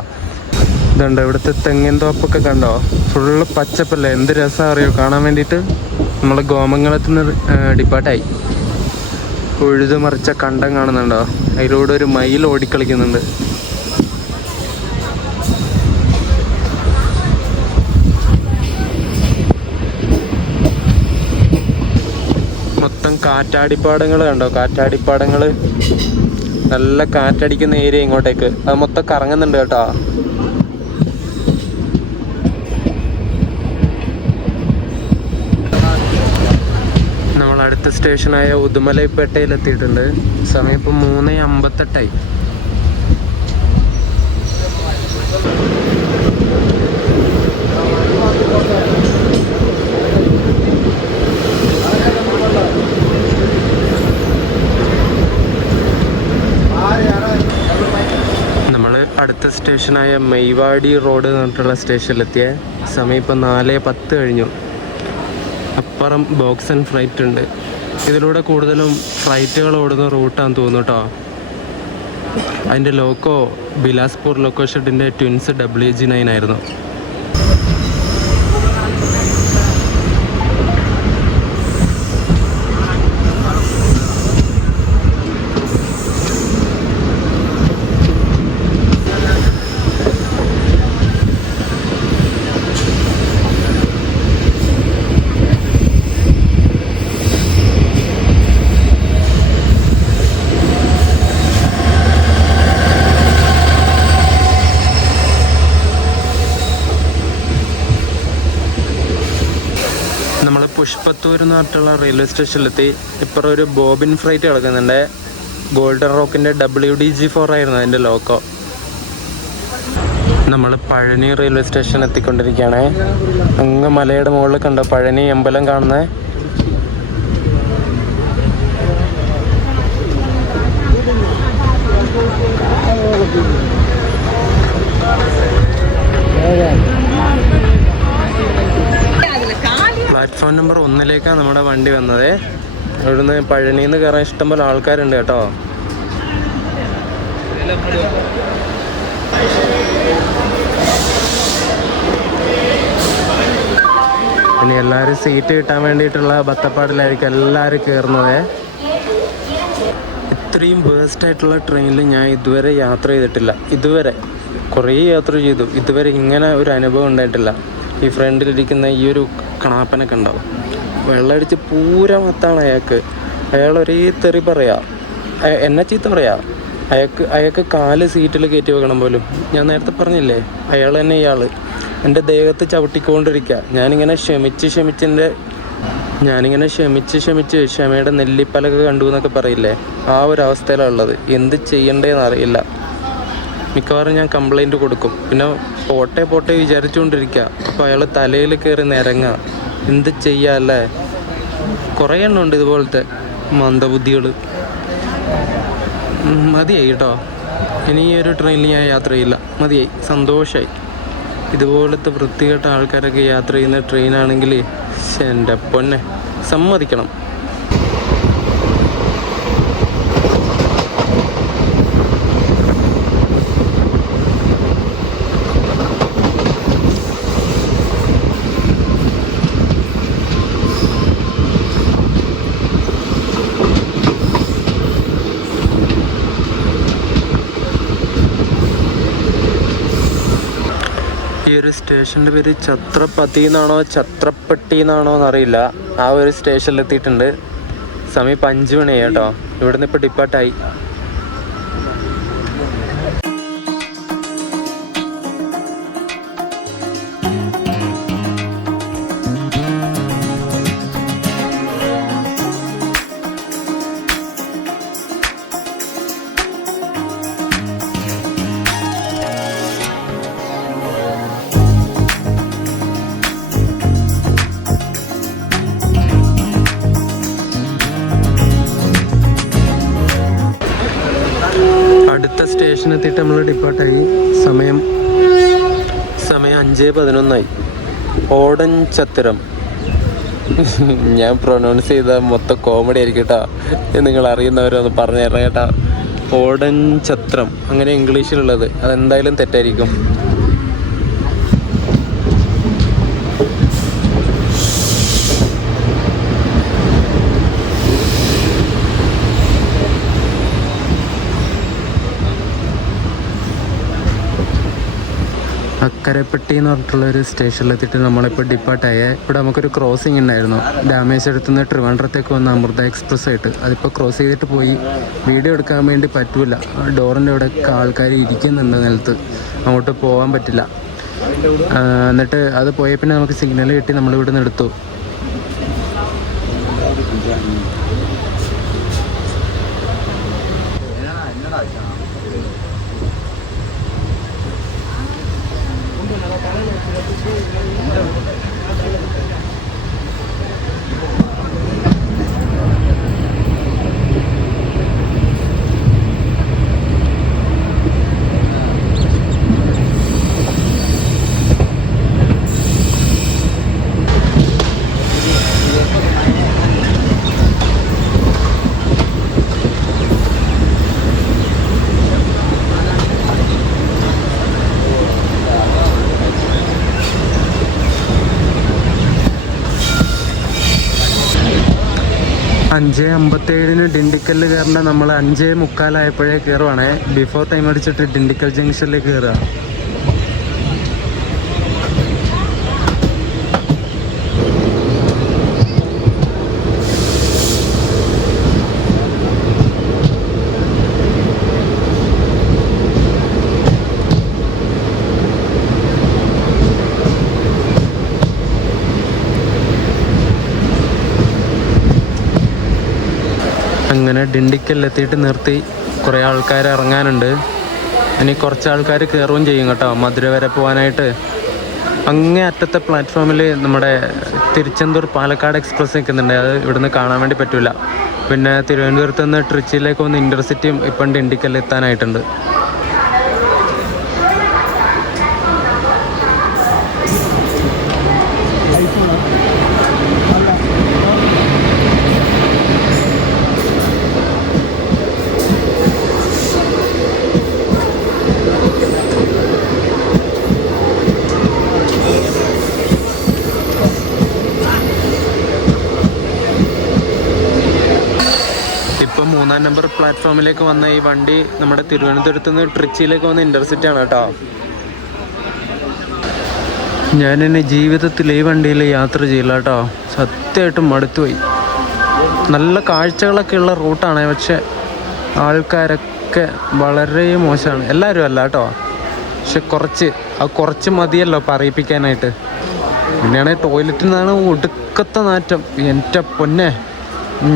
ഇതുണ്ടോ ഇവിടുത്തെ തെങ്ങിൻ തോപ്പൊക്കെ കണ്ടോ? ഫുള്ള് പച്ചപ്പല്ലേ, എന്ത് രസമാണ് അറിയോ കാണാൻ വേണ്ടിയിട്ട്. നമ്മൾ ഗോമംഗലത്തിൽ നിന്ന് ഡിപ്പാർട്ടായി. ഉഴുതുമറിച്ച കണ്ടം കാണുന്നുണ്ടോ? അതിലൂടെ ഒരു മയിൽ ഓടിക്കളിക്കുന്നുണ്ട്. മൊത്തം കാറ്റാടിപ്പാടങ്ങൾ കണ്ടോ? കാറ്റാടിപ്പാടങ്ങൾ, നല്ല കാറ്റടിക്കുന്ന ഏരിയ ഇങ്ങോട്ടേക്ക്. അത് മൊത്തം കറങ്ങുന്നുണ്ട് കേട്ടോ. അടുത്ത സ്റ്റേഷനായ ഉദുമലൈപ്പേട്ടയിലെത്തിയിട്ടുണ്ട്. സമയം ഇപ്പം 3:58. നമ്മൾ അടുത്ത സ്റ്റേഷനായ മെയ്വാടി റോഡ് എന്ന് പറഞ്ഞിട്ടുള്ള സ്റ്റേഷനിലെത്തിയ സമയം ഇപ്പം 4:10 കഴിഞ്ഞു. അപ്പുറം ബോക്സ് ആൻഡ് ഫ്ലൈറ്റ് ഉണ്ട്. ഇതിലൂടെ കൂടുതലും ഫ്ലൈറ്റുകൾ ഓടുന്ന റൂട്ടാന്ന് തോന്നുന്നു കേട്ടോ. അതിൻ്റെ ലോക്കോ ബിലാസ്പൂർ ലോക്കോ ഷെഡിൻ്റെ ട്വിൻസ് WG9 ആയിരുന്നു. നമ്മൾ പുഷ്പത്തൂർ എന്ന് പറഞ്ഞിട്ടുള്ള റെയിൽവേ സ്റ്റേഷനിലെത്തി. ഇപ്പുറം ഒരു ബോബിൻ ഫ്ലൈറ്റ് കിടക്കുന്നുണ്ട്. ഗോൾഡൻ റോക്കിൻ്റെ WDG4 ആയിരുന്നു അതിൻ്റെ ലോക്കോ. നമ്മൾ പഴനി റെയിൽവേ സ്റ്റേഷൻ എത്തിക്കൊണ്ടിരിക്കുകയാണ്. അങ്ങ് മലയുടെ മുകളിൽ കണ്ടോ പഴനി അമ്പലം കാണുന്നത്. പ്ലാറ്റ്ഫോം നമ്പർ 1 നമ്മുടെ വണ്ടി വന്നത്. ഇവിടുന്ന് പഴനിയിൽ നിന്ന് കയറാൻ ഇഷ്ടംപോലെ ആൾക്കാരുണ്ട് കേട്ടോ. പിന്നെ എല്ലാവരും സീറ്റ് കിട്ടാൻ വേണ്ടിയിട്ടുള്ള ബത്തപ്പാടിലായിരിക്കും എല്ലാവരും കയറുന്നത്. ഇത്രയും വേസ്റ്റായിട്ടുള്ള ട്രെയിനിൽ ഞാൻ ഇതുവരെ യാത്ര ചെയ്തിട്ടില്ല. ഇതുവരെ കുറേ യാത്ര ചെയ്തു, ഇതുവരെ ഇങ്ങനെ ഒരു അനുഭവം ഉണ്ടായിട്ടില്ല. ഈ ഫ്രണ്ടിലിരിക്കുന്ന ഈ ഒരു കണാപ്പനൊക്കെ ഉണ്ടാവും. വെള്ളമടിച്ച് പൂരം മത്താണ് അയാൾക്ക്. അയാൾ ഒരേ തെറി പറയാ, എന്നെ ചീത്ത പറയാ. അയാൾക്ക് കാല് സീറ്റിൽ കയറ്റി വെക്കണം പോലും. ഞാൻ നേരത്തെ പറഞ്ഞില്ലേ, അയാൾ തന്നെ ഇയാൾ എൻ്റെ ദേഹത്ത് ചവിട്ടിക്കൊണ്ടിരിക്കുക. ഞാനിങ്ങനെ ക്ഷമിച്ച് ക്ഷമയുടെ നെല്ലിപ്പലൊക്കെ കണ്ടു എന്നൊക്കെ പറയില്ലേ, ആ ഒരു അവസ്ഥയിലാണ് ഉള്ളത്. എന്ത് ചെയ്യണ്ടേന്ന് അറിയില്ല. മിക്കവാറും ഞാൻ കംപ്ലൈൻറ്റ് കൊടുക്കും. പിന്നെ പോട്ടെ വിചാരിച്ചുകൊണ്ടിരിക്കുക. അപ്പോൾ അയാൾ തലയിൽ കയറി നിരങ്ങുക. എന്ത് ചെയ്യാല്ലേ? കുറേ എണ്ണമുണ്ട് ഇതുപോലത്തെ മന്ദബുദ്ധികൾ. മതിയായി കേട്ടോ, ഇനി ഈ ഒരു ട്രെയിനിൽ ഞാൻ യാത്ര ചെയ്യില്ല. മതിയായി, സന്തോഷമായി. ഇതുപോലത്തെ വൃത്തികെട്ട ആൾക്കാരൊക്കെ യാത്ര ചെയ്യുന്ന ട്രെയിനാണെങ്കിൽ എൻ്റെ പൊന്നെ സമ്മതിക്കണം. ഈ ഒരു സ്റ്റേഷൻ്റെ പേര് ഛത്രപതി എന്നാണോ ഛത്രപ്പട്ടി എന്നാണോ എന്നറിയില്ല. ആ ഒരു സ്റ്റേഷനിലെത്തിയിട്ടുണ്ട്. സമയം 5 മണിയായി കേട്ടോ. ഇവിടുന്ന് ഇപ്പോൾ ഡിപ്പാർട്ടായി. അടുത്ത സ്റ്റേഷനെത്തിയിട്ട് നമ്മൾ ഡിപ്പാർട്ടായി. സമയം 5:11 ഓടൻചത്രം. ഞാൻ പ്രൊനൗൺസ് ചെയ്ത മൊത്തം കോമഡി ആയിരിക്കും കേട്ടോ. നിങ്ങൾ അറിയുന്നവരൊന്ന് പറഞ്ഞു തരണം കേട്ടോ. ഓടൻചത്രം അങ്ങനെ ഇംഗ്ലീഷിലുള്ളത്, അതെന്തായാലും തെറ്റായിരിക്കും. അക്കരപ്പെട്ടി എന്ന് പറഞ്ഞിട്ടുള്ളൊരു സ്റ്റേഷനിലെത്തിയിട്ട് നമ്മളിപ്പോൾ ഡിപ്പാർട്ടായ. ഇവിടെ നമുക്കൊരു ക്രോസിങ് ഉണ്ടായിരുന്നു. രാമേശ്വരത്ത് നിന്ന് ട്രിവാൻഡ്രത്തേക്ക് വന്ന അമൃത എക്സ്പ്രസ് ആയിട്ട്. അതിപ്പോൾ ക്രോസ് ചെയ്തിട്ട് പോയി. വീഡിയോ എടുക്കാൻ വേണ്ടി പറ്റില്ല. ഡോറിൻ്റെ അവിടെയൊക്കെ ആൾക്കാർ ഇരിക്കുന്നുണ്ട് നിലത്ത്. അങ്ങോട്ട് പോകാൻ പറ്റില്ല. എന്നിട്ട് അത് പോയ പിന്നെ നമുക്ക് സിഗ്നൽ കിട്ടി. നമ്മളിവിടെ നിന്ന് എടുത്തു. 5:57 ഡിണ്ടിക്കലിൽ കയറേണ്ട നമ്മൾ 5:45 കയറുവാണേ. ബിഫോർ ടൈം അടിച്ചിട്ട് ഡിണ്ടിക്കൽ ജംഗ്ഷനിലേക്ക് കയറുക. അങ്ങനെ ഡിണ്ടിക്കലിലെത്തിയിട്ട് നിർത്തി. കുറേ ആൾക്കാർ ഇറങ്ങാനുണ്ട്. ഇനി കുറച്ച് ആൾക്കാർ കയറുകയും ചെയ്യും കേട്ടോ, മധുര വരെ പോകാനായിട്ട്. അങ്ങേ അറ്റത്തെ പ്ലാറ്റ്ഫോമിൽ നമ്മുടെ തിരുച്ചെന്തൂർ പാലക്കാട് എക്സ്പ്രസ് നിൽക്കുന്നുണ്ട്. അത് ഇവിടുന്ന് കാണാൻ വേണ്ടി പറ്റില്ല. പിന്നെ തിരുവനന്തപുരത്ത് നിന്ന് ട്രിച്ചിയിലേക്ക് വന്ന് ഇൻ്റർസിറ്റിയും ഇപ്പം ഡിണ്ടിക്കലിൽ എത്താനായിട്ടുണ്ട്. ഇപ്പം 3-ാം നമ്പർ പ്ലാറ്റ്ഫോമിലേക്ക് വന്ന ഈ വണ്ടി നമ്മുടെ തിരുവനന്തപുരത്ത് നിന്ന് ട്രിച്ചിയിലേക്ക് വന്ന ഇൻ്റർസിറ്റി ആണ് കേട്ടോ. ഞാനെന്നെ ജീവിതത്തിൽ ഈ വണ്ടിയിൽ യാത്ര ചെയ്യില്ല കേട്ടോ. സത്യമായിട്ടും മടുത്തുപോയി. നല്ല കാഴ്ചകളൊക്കെ ഉള്ള റൂട്ടാണ്, പക്ഷെ ആൾക്കാരൊക്കെ വളരെ മോശമാണ്. എല്ലാവരും അല്ല കേട്ടോ, പക്ഷെ കുറച്ച് മതിയല്ലോ പറയിപ്പിക്കാനായിട്ട്. പിന്നെയാണെങ്കിൽ ടോയ്ലറ്റിൽ നിന്നാണ് ഒടുക്കത്തെ നാറ്റം. എൻ്റെ പൊന്നെ,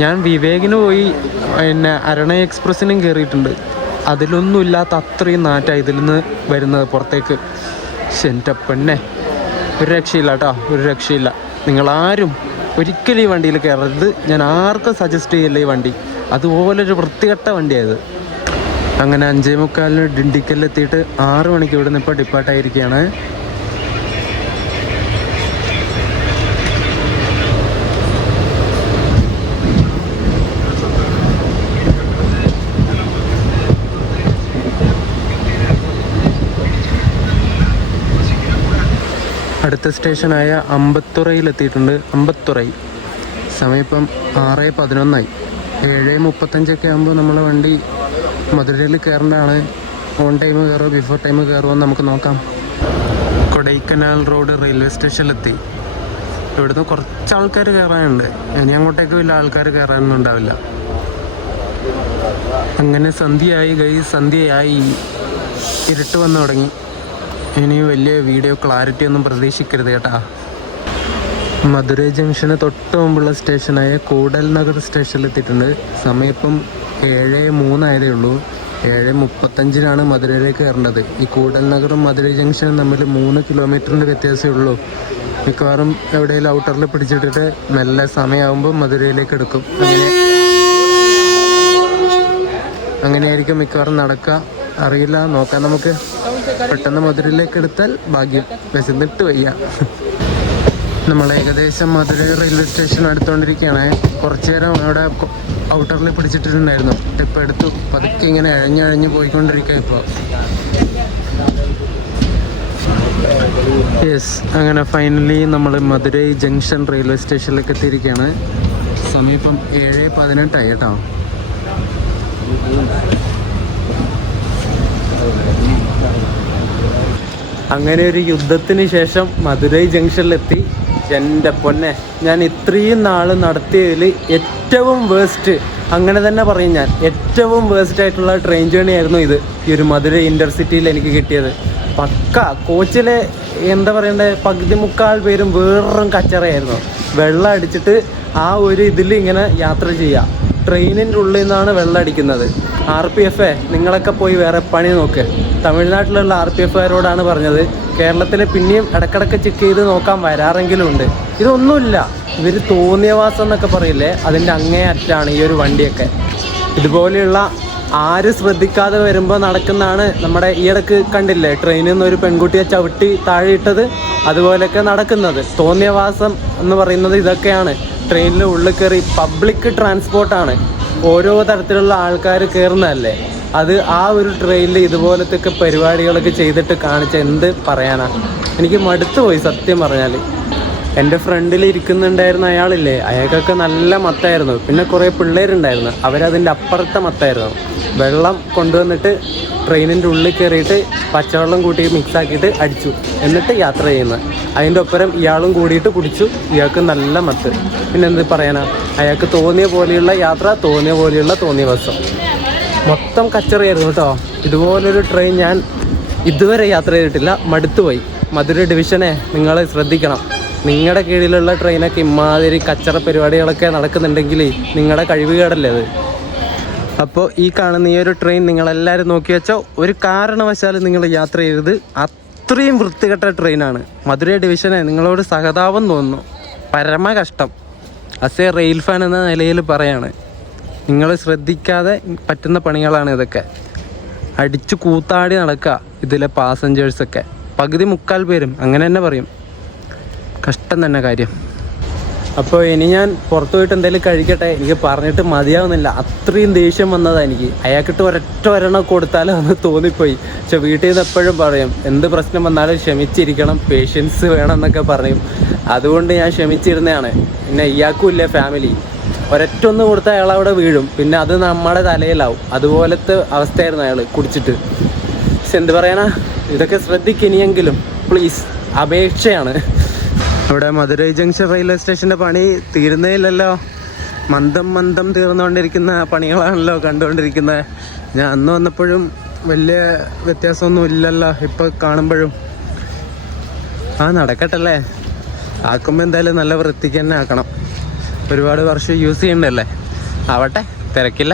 ഞാൻ വിവേകിന് പോയി, പിന്നെ അരുണ എക്സ്പ്രസ്സിനും കയറിയിട്ടുണ്ട്. അതിലൊന്നും ഇല്ലാത്ത അത്രയും നാറ്റാണ് ഇതിൽ നിന്ന് വരുന്നത് പുറത്തേക്ക്. പക്ഷെ എൻ്റെ പൊന്നെ, ഒരു രക്ഷയില്ല കേട്ടോ, ഒരു രക്ഷയില്ല. നിങ്ങളാരും ഒരിക്കലും ഈ വണ്ടിയിൽ കയറരുത്. ഞാൻ ആർക്കും സജസ്റ്റ് ചെയ്യില്ല ഈ വണ്ടി. അതുപോലൊരു വൃത്തികെട്ട വണ്ടിയായത്. അങ്ങനെ 5:45 ഡിണ്ടിക്കലിലെത്തിയിട്ട് 6 മണിക്ക് ഇവിടെ നിന്ന് ഇപ്പോൾ ഡിപ്പാർട്ടായിരിക്കുകയാണ്. അടുത്ത സ്റ്റേഷനായ അമ്പത്തുറയിലെത്തിയിട്ടുണ്ട്. അമ്പത്തുറൈ സമയം ഇപ്പം 6:11 7:35 ആകുമ്പോൾ നമ്മളെ വണ്ടി മധുരയിൽ കയറേണ്ടതാണ്. ഓൺ ടൈം കയറുമോ ബിഫോർ ടൈം കയറുമോ എന്ന് നമുക്ക് നോക്കാം. കൊടൈക്കനാൽ റോഡ് റെയിൽവേ സ്റ്റേഷനിലെത്തി. ഇവിടുന്ന് കുറച്ച് ആൾക്കാർ കയറാനുണ്ട്. ഇനി അങ്ങോട്ടേക്ക് വലിയ ആൾക്കാർ കയറാനൊന്നും ഉണ്ടാവില്ല. അങ്ങനെ സന്ധ്യയായി ഇരുട്ട് വന്നു തുടങ്ങി. ഇനി വലിയ വീഡിയോ ക്ലാരിറ്റി ഒന്നും പ്രതീക്ഷിക്കരുത് കേട്ടാ. മധുരൈ ജംഗ്ഷന് തൊട്ട് മുമ്പുള്ള സ്റ്റേഷനായ കൂടൽ നഗർ സ്റ്റേഷനിലെത്തിയിട്ടുണ്ട്. സമയം ഇപ്പം 7:03 ആയതേ ഉള്ളൂ. 7:35 മധുരയിലേക്ക് കയറേണ്ടത്. ഈ കൂടൽ നഗറും മധുരൈ ജംഗ്ഷനും തമ്മിൽ 3 കിലോമീറ്ററിൻ്റെ വ്യത്യാസമേ ഉള്ളൂ. മിക്കവാറും എവിടെയെങ്കിലും ഔട്ടറിൽ പിടിച്ചിട്ടിട്ട് മെല്ലെ സമയമാകുമ്പോൾ മധുരയിലേക്ക് എടുക്കും. അങ്ങനെയായിരിക്കും മിക്കവാറും നടക്കുക. അറിയില്ല, നോക്കാം നമുക്ക്. പെട്ടെന്ന് മധുരയിലേക്ക് എടുത്താൽ ഭാഗ്യം. വിശന്നിട്ട് വയ്യ. നമ്മൾ ഏകദേശം മധുര റെയിൽവേ സ്റ്റേഷൻ അടുത്തുകൊണ്ടിരിക്കുകയാണ്. കുറച്ച് നേരം അവിടെ ഔട്ടറിൽ പിടിച്ചിട്ടുണ്ടായിരുന്നു. ഇപ്പം എടുത്തു. പതുക്കെ ഇങ്ങനെ അഴഞ്ഞ് പോയിക്കൊണ്ടിരിക്കുക ഇപ്പോൾ. യെസ്, അങ്ങനെ ഫൈനലി നമ്മൾ മധുരൈ ജംഗ്ഷൻ റെയിൽവേ സ്റ്റേഷനിലേക്ക് എത്തിയിരിക്കുകയാണ്. സമയം ഇപ്പം 7:18 കേട്ടോ. അങ്ങനെ ഒരു യുദ്ധത്തിന് ശേഷം മധുരൈ ജംഗ്ഷനിലെത്തി. എൻ്റെ പൊന്നെ, ഞാൻ ഇത്രയും നാൾ നടത്തിയതിൽ ഏറ്റവും വേസ്റ്റ്, അങ്ങനെ തന്നെ പറയും ഞാൻ, ഏറ്റവും വേസ്റ്റ് ആയിട്ടുള്ള ട്രെയിൻ ജേണി ആയിരുന്നു ഇത്. ഈ ഒരു മധുരൈ ഇൻ്റർസിറ്റിയിൽ എനിക്ക് കിട്ടിയത്. പക്ക കോച്ചിലെ എന്താ പറയണ്ടേ, പകുതി മുക്കാൽ പേരും വേറൊരു കച്ചറയായിരുന്നു. വെള്ളം അടിച്ചിട്ട് ആ ഒരു ഇതിൽ ഇങ്ങനെ യാത്ര ചെയ്യുക. ട്രെയിനിൻ്റെ ഉള്ളിൽ നിന്നാണ് വെള്ളം അടിക്കുന്നത്. RPF നിങ്ങളൊക്കെ പോയി വേറെ പണി നോക്ക്. തമിഴ്നാട്ടിലുള്ള RPFകാരോടാണ് പറഞ്ഞത്. കേരളത്തിൽ പിന്നെയും ഇടക്കിടക്ക് ചെക്ക് ചെയ്ത് നോക്കാൻ വരാറെങ്കിലും ഉണ്ട്. ഇതൊന്നുമില്ല. ഇവർ തോന്നിയവാസം എന്നൊക്കെ പറയില്ലേ, അതിൻ്റെ അങ്ങേ അറ്റാണ് ഈ ഒരു വണ്ടിയൊക്കെ. ഇതുപോലെയുള്ള ആര് ശ്രദ്ധിക്കാതെ വരുമ്പോൾ നടക്കുന്നതാണ്. നമ്മുടെ ഈയിടക്ക് കണ്ടില്ലേ, ട്രെയിനിൽ നിന്ന് ഒരു പെൺകുട്ടിയെ ചവിട്ടി താഴെ ഇട്ടത്, അതുപോലെയൊക്കെ നടക്കുന്നത്. തോന്നിയവാസം എന്ന് പറയുന്നത് ഇതൊക്കെയാണ്. ട്രെയിനിൽ ഉള്ളിൽ കയറി പബ്ലിക് ട്രാൻസ്പോർട്ടാണ്, ഓരോ തരത്തിലുള്ള ആൾക്കാർ കയറുന്നതല്ലേ. അത് ആ ഒരു ട്രെയിനിൽ ഇതുപോലത്തെ പരിപാടികളൊക്കെ ചെയ്തിട്ട് കാണിച്ച എന്ത് പറയാനാ. എനിക്ക് മടുത്തു പോയി സത്യം പറഞ്ഞാൽ. എൻ്റെ ഫ്രണ്ടിൽ ഇരിക്കുന്നുണ്ടായിരുന്ന അയാളില്ലേ, അയാൾക്കൊക്കെ നല്ല മത്തായിരുന്നു. പിന്നെ കുറേ പിള്ളേരുണ്ടായിരുന്നു, അവരതിൻ്റെ അപ്പുറത്തെ മത്തായിരുന്നു. വെള്ളം കൊണ്ടുവന്നിട്ട് ട്രെയിനിൻ്റെ ഉള്ളിൽ കയറിയിട്ട് പച്ചവെള്ളം കൂട്ടി മിക്സാക്കിയിട്ട് അടിച്ചു, എന്നിട്ട് യാത്ര ചെയ്യുന്നത്. അതിൻ്റെ ഒപ്പരം ഇയാളും കൂടിയിട്ട് കുടിച്ചു. ഇയാൾക്ക് നല്ല മത്ത്. പിന്നെ എന്ത് പറയാനാ, അയാൾക്ക് തോന്നിയ പോലെയുള്ള യാത്ര, തോന്നിയ പോലെയുള്ള തോന്നിയ ബസ്സും, മൊത്തം കച്ചറിയായിരുന്നു കേട്ടോ. ഇതുപോലൊരു ട്രെയിൻ ഞാൻ ഇതുവരെ യാത്ര ചെയ്തിട്ടില്ല, മടുത്തുപോയി. മധുര ഡിവിഷനെ നിങ്ങൾ ശ്രദ്ധിക്കണം. നിങ്ങളുടെ കീഴിലുള്ള ട്രെയിനൊക്കെ ഇമാതിരി കച്ചറ പരിപാടികളൊക്കെ നടക്കുന്നുണ്ടെങ്കിൽ നിങ്ങളുടെ കഴിവുകേടല്ലേ അത്. അപ്പോൾ ഈ കാണുന്ന ഈ ഒരു ട്രെയിൻ നിങ്ങളെല്ലാവരും നോക്കി വെച്ചോ, ഒരു കാരണവശാലും നിങ്ങൾ യാത്ര ചെയ്യരുത്. അത്രയും വൃത്തികെട്ട ട്രെയിനാണ്. മധുര ഡിവിഷനെ നിങ്ങളോട് സഹതാപം തോന്നുന്നു. പരമ കഷ്ടം. അസേ റെയിൽ ഫാൻ എന്ന നിലയിൽ പറയാണ്, നിങ്ങൾ ശ്രദ്ധിക്കാതെ പറ്റുന്ന പണികളാണ് ഇതൊക്കെ. അടിച്ചു കൂത്താടി നടക്കുക ഇതിലെ പാസഞ്ചേഴ്സൊക്കെ. പകുതി മുക്കാൽ പേരും അങ്ങനെ തന്നെ പറയും. കഷ്ടം തന്നെ കാര്യം. അപ്പോൾ ഇനി ഞാൻ പുറത്തു പോയിട്ട് എന്തെങ്കിലും കഴിക്കട്ടെ. എനിക്ക് പറഞ്ഞിട്ട് മതിയാവുന്നില്ല, അത്രയും ദേഷ്യം വന്നതാണ് എനിക്ക്. അയാൾക്കിട്ട് ഒരൊറ്റ ഒരെണ്ണം കൊടുത്താലും അന്ന് തോന്നിപ്പോയി. പക്ഷെ വീട്ടിൽ നിന്ന് എപ്പോഴും പറയും, എന്ത് പ്രശ്നം വന്നാലും ക്ഷമിച്ചിരിക്കണം, പേഷ്യൻസ് വേണം എന്നൊക്കെ പറയും. അതുകൊണ്ട് ഞാൻ ക്ഷമിച്ചിരുന്നതാണ്. പിന്നെ ഇയാൾക്കും ഇല്ലേ ഫാമിലി, ഒരൊറ്റൊന്ന് കൊടുത്താൽ അയാൾ അവിടെ വീഴും, പിന്നെ അത് നമ്മുടെ തലയിലാവും. അതുപോലത്തെ അവസ്ഥയായിരുന്നു അയാൾ കുടിച്ചിട്ട്. പക്ഷെ എന്ത് പറയാനാ, ഇതൊക്കെ ശ്രദ്ധിക്കിനിയെങ്കിലും പ്ലീസ്, അപേക്ഷയാണ്. ഇവിടെ മധുരൈ ജംഗ്ഷൻ റെയിൽവേ സ്റ്റേഷൻ്റെ പണി തീരുന്നേയില്ലല്ലോ. മന്ദം തീർന്നുകൊണ്ടിരിക്കുന്ന പണികളാണല്ലോ കണ്ടുകൊണ്ടിരിക്കുന്നത്. ഞാൻ അന്ന് വന്നപ്പോഴും വലിയ വ്യത്യാസമൊന്നും ഇല്ലല്ലോ ഇപ്പോൾ കാണുമ്പോഴും. നടക്കട്ടല്ലേ, ആക്കുമ്പോൾ എന്തായാലും നല്ല വൃത്തിക്ക് തന്നെ ആക്കണം. ഒരുപാട് വർഷം യൂസ് ചെയ്യണ്ടല്ലേ, ആവട്ടെ, തിരക്കില്ല.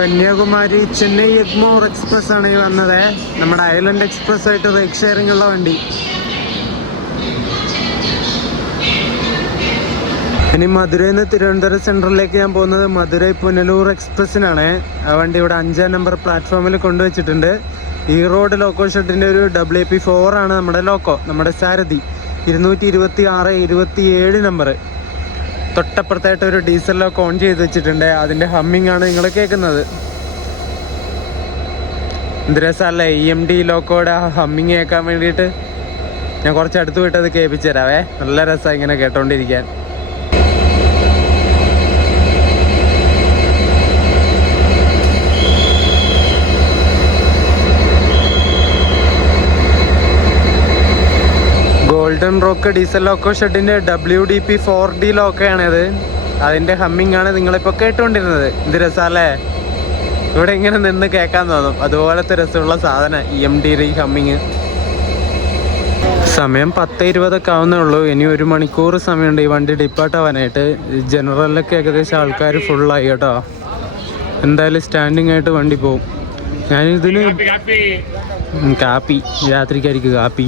കന്യാകുമാരി ചെന്നൈ എഗ്മോർ എക്സ്പ്രസ് ആണ് ഈ വന്നത്. നമ്മുടെ ഐലൻഡ് എക്സ്പ്രസ് ആയിട്ട് ബൈക്ക് ഷെയറിംഗ് ഉള്ള വണ്ടി. ഇനി മധുരയിൽ നിന്ന് തിരുവനന്തപുരം സെൻട്രലിലേക്ക് ഞാൻ പോകുന്നത് മധുരൈ പുനലൂർ എക്സ്പ്രസ്സിനാണ്. ആ വണ്ടി ഇവിടെ 5-ാം നമ്പർ പ്ലാറ്റ്ഫോമിൽ കൊണ്ടുവച്ചിട്ടുണ്ട്. ഈ റോഡ് ലോക്കോ ഷെഡിൻ്റെ ഒരു WP4 ആണ് നമ്മുടെ ലോക്കോ, നമ്മുടെ സാരഥി 226-27 നമ്പർ. തൊട്ടപ്പുറത്തായിട്ട് ഒരു ഡീസൽ ലോക്ക് ഓൺ ചെയ്ത് വെച്ചിട്ടുണ്ട്. അതിൻ്റെ ഹമ്മിങ് ആണ് നിങ്ങൾ കേൾക്കുന്നത്. എന്ത് രസമല്ലേ EMD ലോക്കോയുടെ ഹമ്മിങ് കേൾക്കാൻ വേണ്ടിയിട്ട്. ഞാൻ കുറച്ച് അടുത്ത് പോയിട്ട് അത് കേൾപ്പിച്ചു തരാവേ. നല്ല രസമാണ് ഇങ്ങനെ കേട്ടോണ്ടിരിക്കാൻ. ഗോൾഡൻ റോക്ക് ഡീസൽ ലോക്കോ ഷെഡിൻ്റെ WDP4D ലോക്കയാണിത്. അതിൻ്റെ ഹമ്മിങ് ആണ് നിങ്ങളിപ്പോൾ കേട്ടുകൊണ്ടിരുന്നത്. എന്ത് രസമല്ലേ, ഇവിടെ ഇങ്ങനെ നിന്ന് കേൾക്കാൻ തോന്നും. അതുപോലത്തെ രസമുള്ള സാധനം EMD ഹമ്മിങ്. സമയം 10:20 ആവുന്നേ ഉള്ളൂ. ഇനി 1 മണിക്കൂർ സമയമുണ്ട് ഈ വണ്ടി ഡിപ്പാർട്ട് ആവാനായിട്ട്. ജനറലിലൊക്കെ ഏകദേശം ആൾക്കാർ ഫുള്ളായി കേട്ടോ. എന്തായാലും സ്റ്റാൻഡിങ് ആയിട്ട് വണ്ടി പോവും. ഞാനിതിന് കാപ്പി, രാത്രിക്കായിരിക്കും കാപ്പി.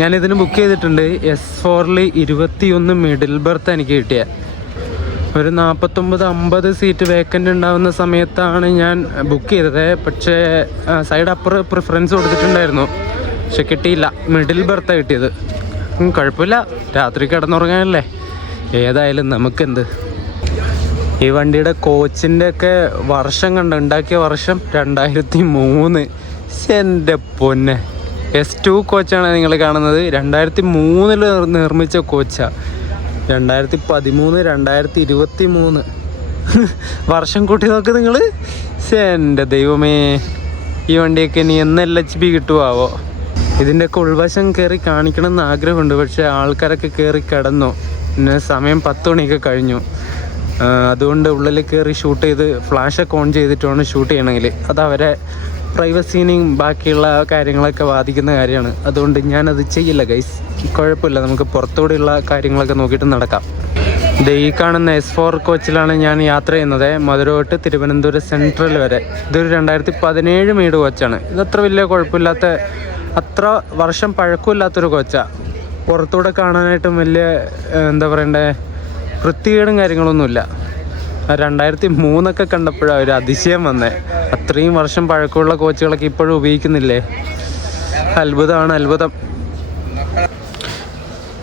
ഞാനിതിന് ബുക്ക് ചെയ്തിട്ടുണ്ട്. S4-ൽ 21 മിഡിൽ ബർത്ത് എനിക്ക് കിട്ടിയ. ഒരു 49-50 സീറ്റ് വേക്കൻ്റ് ഉണ്ടാകുന്ന സമയത്താണ് ഞാൻ ബുക്ക് ചെയ്തത്. പക്ഷേ സൈഡ് അപ്പർ പ്രിഫറൻസ് കൊടുത്തിട്ടുണ്ടായിരുന്നു, പക്ഷെ കിട്ടിയില്ല. മിഡിൽ ബർത്താണ് കിട്ടിയത്. കുഴപ്പമില്ല, രാത്രി കിടന്നുറങ്ങാനല്ലേ, ഏതായാലും നമുക്കെന്ത്. ഈ വണ്ടിയുടെ കോച്ചിൻ്റെ ഒക്കെ വർഷം ഉണ്ടാക്കിയ വർഷം 2003. എൻ്റെ പൊന്നെ, S2 കോച്ചാണ് നിങ്ങൾ കാണുന്നത്. 2003 നിർമ്മിച്ച കോച്ചാണ്. 2013, 2023 വർഷം കൂട്ടി നോക്ക് നിങ്ങൾ. എൻ്റെ ദൈവമേ, ഈ വണ്ടിയൊക്കെ ഇനി എന്ന് LHB കിട്ടുമാവോ. ഇതിൻ്റെയൊക്കെ ഉൾവശം കയറി കാണിക്കണം എന്ന് ആഗ്രഹമുണ്ട്, പക്ഷേ ആൾക്കാരൊക്കെ കയറി കിടന്നു. പിന്നെ സമയം 10 മണിയൊക്കെ കഴിഞ്ഞു. അതുകൊണ്ട് ഉള്ളിൽ കയറി ഷൂട്ട് ചെയ്ത് ഫ്ലാഷൊക്കെ ഓൺ ചെയ്തിട്ട് വേണം ഷൂട്ട് ചെയ്യണമെങ്കിൽ. അതവരെ പ്രൈവസീനെയും ബാക്കിയുള്ള കാര്യങ്ങളൊക്കെ ബാധിക്കുന്ന കാര്യമാണ്. അതുകൊണ്ട് ഞാനത് ചെയ്യില്ല ഗൈസ്. കുഴപ്പമില്ല, നമുക്ക് പുറത്തുകൂടെയുള്ള കാര്യങ്ങളൊക്കെ നോക്കിയിട്ട് നടക്കാം. ഈ കാണുന്ന S4 കോച്ചിലാണ് ഞാൻ യാത്ര ചെയ്യുന്നത്, മധുര തൊട്ട് തിരുവനന്തപുരം സെൻട്രൽ വരെ. ഇതൊരു 2017 മീഡ് കോച്ചാണ്. ഇതത്ര വലിയ കുഴപ്പമില്ലാത്ത, അത്ര വർഷം പഴക്കമില്ലാത്തൊരു കോച്ചാണ്. പുറത്തൂടെ കാണാനായിട്ടും വലിയ എന്താ പറയണ്ടേ, വൃത്തികേടും കാര്യങ്ങളൊന്നുമില്ല. 2003 കണ്ടപ്പോഴാണ് ഒരു അതിശയം വന്നേ. അത്രയും വർഷം പഴക്കമുള്ള കോച്ചുകളൊക്കെ ഇപ്പോഴും ഉപയോഗിക്കുന്നില്ലേ? അത്ഭുതം.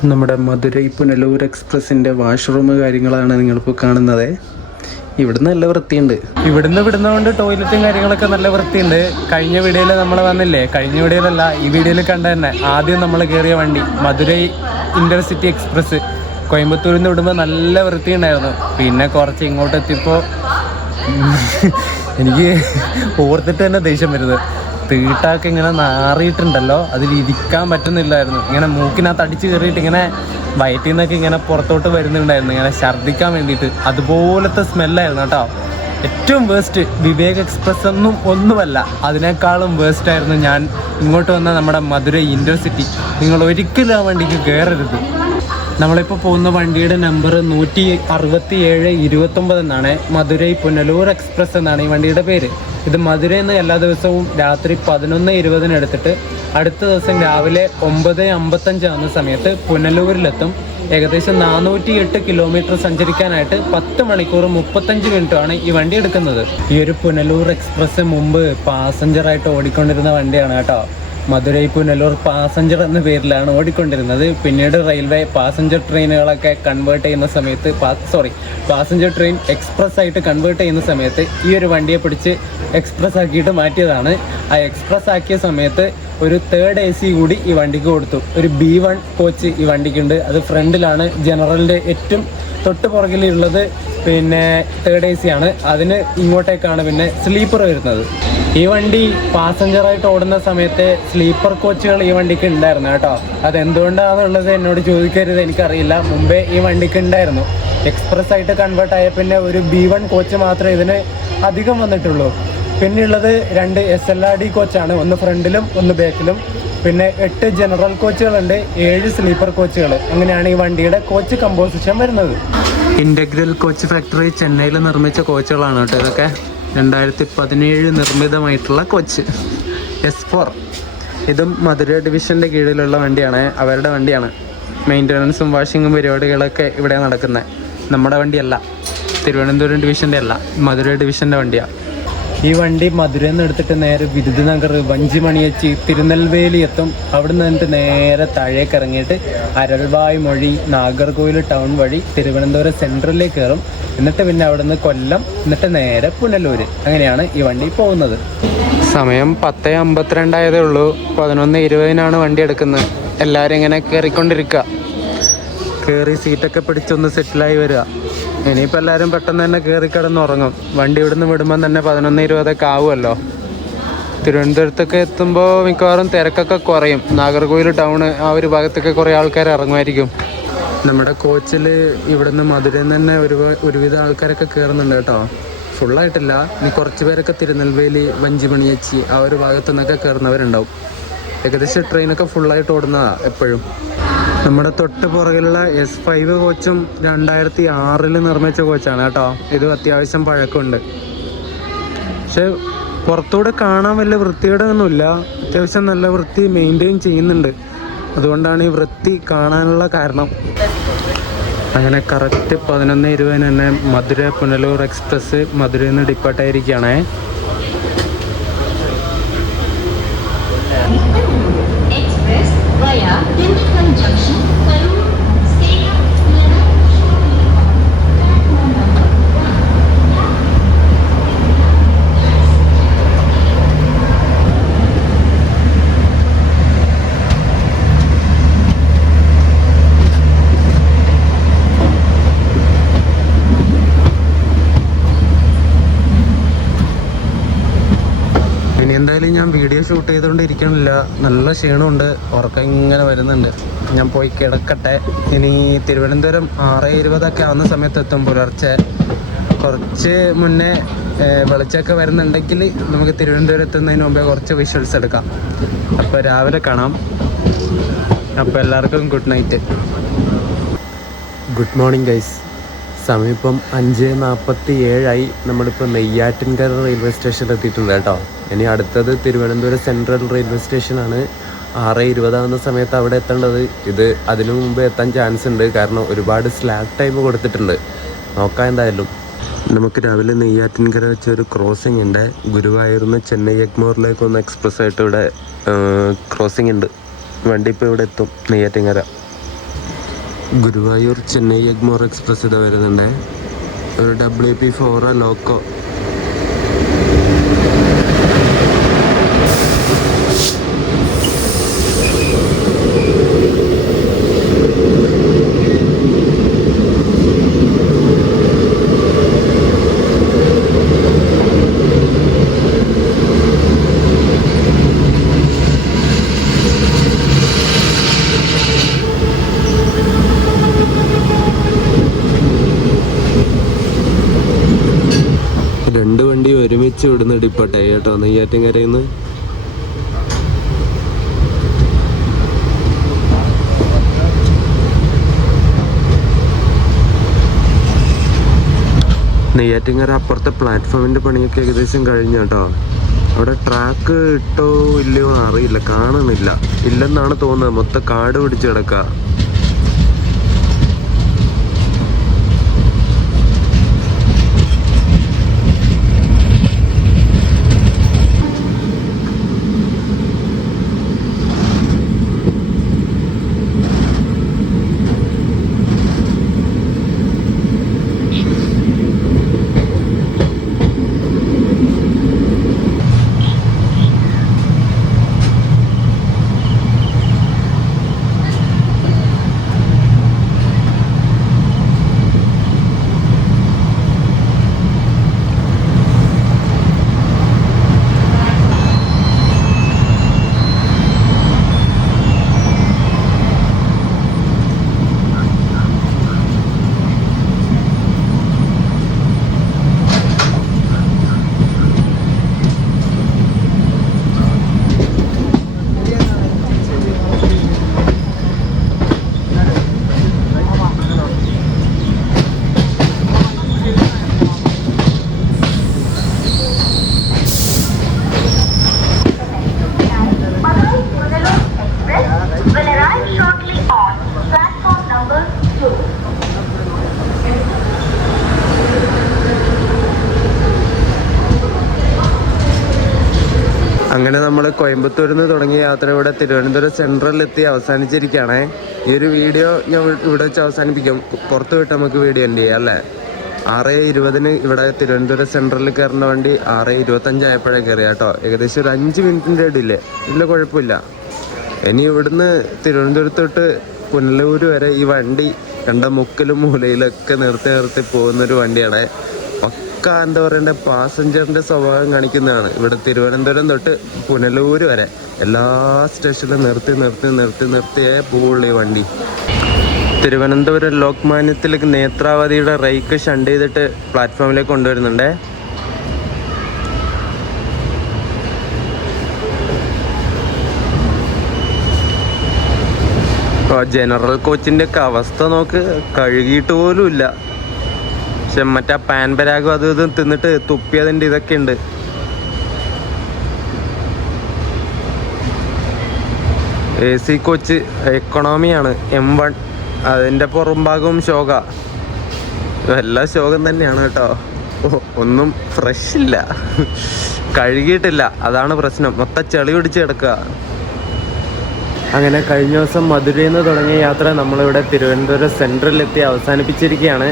നമ്മുടെ മധുരൈ പുനലൂർ എക്സ്പ്രസിൻ്റെ വാഷ്റൂം കാര്യങ്ങളാണ് നിങ്ങളിപ്പോൾ കാണുന്നത്. ഇവിടുന്ന് നല്ല വൃത്തിയുണ്ട്. വിടുന്നതുകൊണ്ട് ടോയ്ലറ്റും കാര്യങ്ങളൊക്കെ നല്ല വൃത്തിയുണ്ട്. കഴിഞ്ഞ വീഡിയോയിൽ നമ്മൾ വന്നില്ലേ, കഴിഞ്ഞ വീഡിയോയിലല്ല ഈ വീഡിയോയിൽ കണ്ട തന്നെ ആദ്യം നമ്മൾ കയറിയ വണ്ടി മധുരൈ ഇൻ്റർസിറ്റി എക്സ്പ്രസ് കോയമ്പത്തൂരിൽ നിന്ന് വിടുമ്പോൾ നല്ല വൃത്തിയുണ്ടായിരുന്നു. പിന്നെ കുറച്ച് ഇങ്ങോട്ട് എത്തിയപ്പോൾ എനിക്ക് ഓർത്തിട്ട് തന്നെ ദേഷ്യം വരുന്നത്. തീട്ടാക്ക് ഇങ്ങനെ നാറിയിട്ടുണ്ടല്ലോ, അതിൽ ഇരിക്കാൻ പറ്റുന്നില്ലായിരുന്നു. ഇങ്ങനെ മൂക്കിനകത്ത് അടിച്ച് കയറിയിട്ട് ഇങ്ങനെ വയറ്റിൽ നിന്നൊക്കെ ഇങ്ങനെ പുറത്തോട്ട് വരുന്നുണ്ടായിരുന്നു, ഇങ്ങനെ ഛർദ്ദിക്കാൻ വേണ്ടിയിട്ട്. അതുപോലത്തെ സ്മെല്ലായിരുന്നു കേട്ടോ. ഏറ്റവും വേസ്റ്റ് വിവേക് എക്സ്പ്രസ് ഒന്നുമല്ല, അതിനേക്കാളും വേസ്റ്റായിരുന്നു ഞാൻ ഇങ്ങോട്ട് വന്ന നമ്മുടെ മധുരൈ ഇൻ്റർസിറ്റി. നിങ്ങൾ ഒരിക്കലും ആ വണ്ടിക്ക് കയറരുത്. നമ്മളിപ്പോൾ പോകുന്ന വണ്ടിയുടെ നമ്പർ 16729 എന്നാണ്. മധുരൈ പുനലൂർ എക്സ്പ്രസ് എന്നാണ് ഈ വണ്ടിയുടെ പേര്. ഇത് മധുരയിൽ നിന്ന് എല്ലാ ദിവസവും രാത്രി 11:20 എടുത്തിട്ട് അടുത്ത ദിവസം രാവിലെ 9:55 ആവുന്ന സമയത്ത് പുനലൂരിലെത്തും. ഏകദേശം 408 കിലോമീറ്റർ സഞ്ചരിക്കാനായിട്ട് 10 മണിക്കൂർ 35 മിനിറ്റാണ് ഈ വണ്ടി എടുക്കുന്നത്. ഈ ഒരു പുനലൂർ എക്സ്പ്രസ് മുമ്പ് പാസഞ്ചറായിട്ട് ഓടിക്കൊണ്ടിരുന്ന വണ്ടിയാണ് കേട്ടോ. മധുരൈ പുനലൂർ പാസഞ്ചർ എന്ന പേരിലാണ് ഓടിക്കൊണ്ടിരുന്നത്. പിന്നീട് റെയിൽവേ പാസഞ്ചർ ട്രെയിനുകളൊക്കെ കൺവേർട്ട് ചെയ്യുന്ന സമയത്ത് പാസഞ്ചർ ട്രെയിൻ എക്സ്പ്രസ് ആയിട്ട് കൺവേർട്ട് ചെയ്യുന്ന സമയത്ത് ഈ ഒരു വണ്ടിയെ പിടിച്ച് എക്സ്പ്രസ് ആക്കിയിട്ട് മാറ്റിയതാണ്. ആ എക്സ്പ്രസ് ആക്കിയ സമയത്ത് ഒരു 3rd AC കൂടി ഈ വണ്ടിക്ക് കൊടുത്തു. ഒരു B1 കോച്ച് ഈ വണ്ടിക്കുണ്ട്. അത് ഫ്രണ്ടിലാണ്. ജനറലിൻ്റെ ഏറ്റവും തൊട്ട് പുറകിലുള്ളത് പിന്നെ 3rd AC ആണ്. അതിന് ഇങ്ങോട്ടേക്കാണ് പിന്നെ സ്ലീപ്പർ വരുന്നത്. ഈ വണ്ടി പാസഞ്ചറായിട്ട് ഓടുന്ന സമയത്ത് സ്ലീപ്പർ കോച്ചുകൾ ഈ വണ്ടിക്ക് ഉണ്ടായിരുന്നു കേട്ടോ. അതെന്തുകൊണ്ടാണെന്നുള്ളത് എന്നോട് ചോദിക്കരുത്, എനിക്കറിയില്ല. മുമ്പേ ഈ വണ്ടിക്ക് ഉണ്ടായിരുന്നു. എക്സ്പ്രസ് ആയിട്ട് കൺവേർട്ട് ആയ പിന്നെ ഒരു B1 കോച്ച് മാത്രമേ ഇതിന് അധികം വന്നിട്ടുള്ളൂ. പിന്നെയുള്ളത് 2 SLRD കോച്ചാണ്, ഒന്ന് ഫ്രണ്ടിലും ഒന്ന് ബാക്കിലും. പിന്നെ 8 ജനറൽ കോച്ചുകളുണ്ട്, 7 സ്ലീപ്പർ കോച്ചുകൾ. അങ്ങനെയാണ് ഈ വണ്ടിയുടെ കോച്ച് കമ്പോസിഷൻ വരുന്നത്. ഇൻ്റഗ്രൽ കോച്ച് ഫാക്ടറി ചെന്നൈയിൽ നിർമ്മിച്ച കോച്ചുകളാണ് കേട്ടോ ഇതൊക്കെ. 2017 നിർമ്മിതമായിട്ടുള്ള കോച്ച് S4. ഇതും മധുര ഡിവിഷൻ്റെ കീഴിലുള്ള വണ്ടിയാണ്, അവരുടെ വണ്ടിയാണ്. മെയിൻ്റനൻസും വാഷിങ്ങും പരിപാടികളൊക്കെ ഇവിടെ നടക്കുന്നത്. നമ്മുടെ വണ്ടിയല്ല, തിരുവനന്തപുരം ഡിവിഷൻ്റെ അല്ല, മധുര ഡിവിഷൻ്റെ വണ്ടിയാണ്. ഈ വണ്ടി മധുരയിൽ നിന്ന് എടുത്തിട്ട് നേരെ വിരുദനഗർ, വഞ്ചിമണിയച്ചി, തിരുനെൽവേലി എത്തും. അവിടെ നിന്ന് നേരെ താഴേക്ക് ഇറങ്ങിയിട്ട് അരൽവായ് മൊഴി, നാഗർകോവിൽ ടൗൺ വഴി തിരുവനന്തപുരം സെൻട്രലിലേക്ക് കയറും. എന്നിട്ട് പിന്നെ അവിടെ നിന്ന് കൊല്ലം, എന്നിട്ട് നേരെ പുനലൂർ. അങ്ങനെയാണ് ഈ വണ്ടി പോകുന്നത്. സമയം 10:52 ആയതേ ഉള്ളൂ. 11:20 വണ്ടി എടുക്കുന്നത്. എല്ലാവരും ഇങ്ങനെ കയറിക്കൊണ്ടിരിക്കുക. കയറി സീറ്റൊക്കെ പിടിച്ചൊന്ന് സെറ്റിലായി വരിക. ഇനിയിപ്പോൾ എല്ലാവരും പെട്ടെന്ന് തന്നെ കയറി കിടന്നുറങ്ങും. വണ്ടി ഇവിടുന്ന് വിടുമ്പം തന്നെ 11:20 ആവുമല്ലോ. തിരുവനന്തപുരത്തൊക്കെ എത്തുമ്പോൾ മിക്കവാറും തിരക്കൊക്കെ കുറയും. നാഗർകോവിൽ ടൗണ് ആ ഒരു ഭാഗത്തൊക്കെ കുറേ ആൾക്കാർ ഇറങ്ങുമായിരിക്കും. നമ്മുടെ കോച്ചിൽ ഇവിടുന്ന് മധുരയിൽ നിന്ന് തന്നെ ഒരുവിധ ആൾക്കാരൊക്കെ കയറുന്നുണ്ട് കേട്ടോ. ഫുള്ളായിട്ടില്ല, ഇനി കുറച്ച് പേരൊക്കെ തിരുനെൽവേലി, വഞ്ചിമണിയച്ചി ആ ഒരു ഭാഗത്തു നിന്നൊക്കെ കയറുന്നവരുണ്ടാവും. ഏകദേശം ട്രെയിനൊക്കെ ഫുള്ളായിട്ട് ഓടുന്നതാണ് എപ്പോഴും. നമ്മുടെ തൊട്ട് പുറകിലുള്ള S5 കോച്ചും 2006 നിർമ്മിച്ച കോച്ചാണ് കേട്ടോ. ഇത് അത്യാവശ്യം പഴക്കമുണ്ട്. പക്ഷെ പുറത്തൂടെ കാണാൻ വലിയ വൃത്തിയുടെ ഒന്നുമില്ല. അത്യാവശ്യം നല്ല വൃത്തി മെയിൻറ്റെയിൻ ചെയ്യുന്നുണ്ട്. അതുകൊണ്ടാണ് ഈ വൃത്തി കാണാനുള്ള കാരണം. അങ്ങനെ കറക്റ്റ് 11:20 തന്നെ മധുര പുനലൂർ എക്സ്പ്രസ് മധുരയിൽ നിന്ന് ഡിപ്പാർട്ടായിരിക്കുകയാണേ. എന്തായാലും ഞാൻ വീഡിയോ ഷൂട്ട് ചെയ്തുകൊണ്ട് ഇരിക്കണില്ല. നല്ല ക്ഷീണമുണ്ട്, ഉറക്കം ഇങ്ങനെ വരുന്നുണ്ട്. ഞാൻ പോയി കിടക്കട്ടെ. ഇനി തിരുവനന്തപുരം 6:20 ആവുന്ന സമയത്ത് എത്തും. പുലർച്ചെ കുറച്ച് മുന്നേ വെളിച്ചമൊക്കെ വരുന്നുണ്ടെങ്കിൽ നമുക്ക് തിരുവനന്തപുരം എത്തുന്നതിന് മുമ്പേ കുറച്ച് വിഷ്വൽസ് എടുക്കാം. അപ്പോൾ രാവിലെ കാണാം. അപ്പോൾ എല്ലാവർക്കും good night. Good morning guys. സമയം ഇപ്പം 5:47 നമ്മളിപ്പോൾ നെയ്യാറ്റിൻകര റെയിൽവേ സ്റ്റേഷനിൽ എത്തിയിട്ടുണ്ട് കേട്ടോ. ഇനി അടുത്തത് തിരുവനന്തപുരം സെൻട്രൽ റെയിൽവേ സ്റ്റേഷനാണ്. 6:20 ആവുന്ന സമയത്ത് അവിടെ എത്തേണ്ടത്. ഇത് അതിനു മുമ്പ് എത്താൻ ചാൻസ് ഉണ്ട്, കാരണം ഒരുപാട് സ്ലാക്ക് ടൈം കൊടുത്തിട്ടുണ്ട്. നോക്കാം എന്തായാലും. നമുക്ക് രാവിലെ നെയ്യാറ്റിൻകര വെച്ച ഒരു ക്രോസിംഗ് ഉണ്ട്. ഗുരുവായൂരിൽ നിന്ന് ചെന്നൈ എഗ്മോറിലേക്ക് ഒന്ന് എക്സ്പ്രസ് ആയിട്ട് ഇവിടെ ക്രോസിംഗ് ഉണ്ട്. വണ്ടി ഇപ്പോൾ ഇവിടെ എത്തും. നെയ്യാറ്റിൻകര ഗുരുവായൂർ ചെന്നൈ എഗ്മോർ എക്സ്പ്രസ് ഇത് വരുന്നുണ്ട്. ഒരു WP4 ലോക്കോ. രണ്ട് വണ്ടി ഒരുമിച്ച് വിടുന്ന ഡിപ്പോട്ടെ കേട്ടോ, നെയ്യാറ്റിൻകരയിൽ നിന്ന്. നെയ്യാറ്റിൻകര അപ്പുറത്തെ പ്ലാറ്റ്ഫോമിൻ്റെ പണിയൊക്കെ ഏകദേശം കഴിഞ്ഞു കേട്ടോ. അവിടെ ട്രാക്ക് ഇട്ടോ ഇല്ലയോ അറിയില്ല, കാണുന്നില്ല. ഇല്ലെന്നാണ് തോന്നുന്നത്, മൊത്തം കാട് പിടിച്ച് കിടക്കുക. അങ്ങനെ നമ്മൾ കോയമ്പത്തൂരിൽ നിന്ന് തുടങ്ങിയ യാത്ര ഇവിടെ തിരുവനന്തപുരം സെൻട്രലിലെത്തി അവസാനിച്ചിരിക്കുകയാണ്. ഈ ഒരു വീഡിയോ ഞാൻ ഇവിടെ വെച്ച് അവസാനിപ്പിക്കും. പുറത്ത് വിട്ട് നമുക്ക് വീഡിയോ എൻഡ് ചെയ്യാം അല്ലേ. 6:20 ഇവിടെ തിരുവനന്തപുരം സെൻട്രലിൽ കയറുന്ന വണ്ടി 6:25 ആയപ്പോഴേ കയറിയ കേട്ടോ. ഏകദേശം ഒരു 5 മിനിറ്റിൻ്റെ ഡിലേ. ഇല്ല, കുഴപ്പമില്ല. ഇനി ഇവിടുന്ന് തിരുവനന്തപുരത്തോട്ട് പുനലൂർ വരെ ഈ വണ്ടി കണ്ട മുക്കിലും മൂലയിലൊക്കെ നിർത്തി പോകുന്നൊരു വണ്ടിയാണ്. എന്താ പറയണ്ടേ, പാസഞ്ചറിന്റെ സ്വഭാവം കാണിക്കുന്നതാണ്. ഇവിടെ തിരുവനന്തപുരം തൊട്ട് പുനലൂർ വരെ എല്ലാ സ്റ്റേഷനിലും നിർത്തിയേ പോവുള്ളൂ ഈ വണ്ടി. തിരുവനന്തപുരം ലോക്മാന്യത്തിലേക്ക് നേത്രാവതിയുടെ റൈക്ക് ഷണ്ട് ചെയ്തിട്ട് പ്ലാറ്റ്ഫോമിലേക്ക് കൊണ്ടുവരുന്നുണ്ടേ. ജനറൽ കോച്ചിൻ്റെ ഒക്കെ അവസ്ഥ നോക്ക്, കഴുകിയിട്ട് പോലും ഇല്ല. പക്ഷെ മറ്റേ പാൻ പരാഗും അതും ഇതും തിന്നിട്ട് തുപ്പിയതിൻ്റെ ഇതൊക്കെ ഉണ്ട്. AC കോച്ച് എക്കണോമിയാണ്, M1. അതിൻ്റെ പുറംഭാഗവും ശോക. എല്ലാം ശോകം തന്നെയാണ് കേട്ടോ. ഒന്നും ഫ്രഷ് ഇല്ല, കഴുകിയിട്ടില്ല. അതാണ് പ്രശ്നം. മൊത്തം ചെളി പിടിച്ച് കിടക്കുക. അങ്ങനെ കഴിഞ്ഞ ദിവസം മധുരയിൽ നിന്ന് തുടങ്ങിയ യാത്ര നമ്മളിവിടെ തിരുവനന്തപുരം സെൻട്രലിലെത്തി അവസാനിപ്പിച്ചിരിക്കുകയാണ്.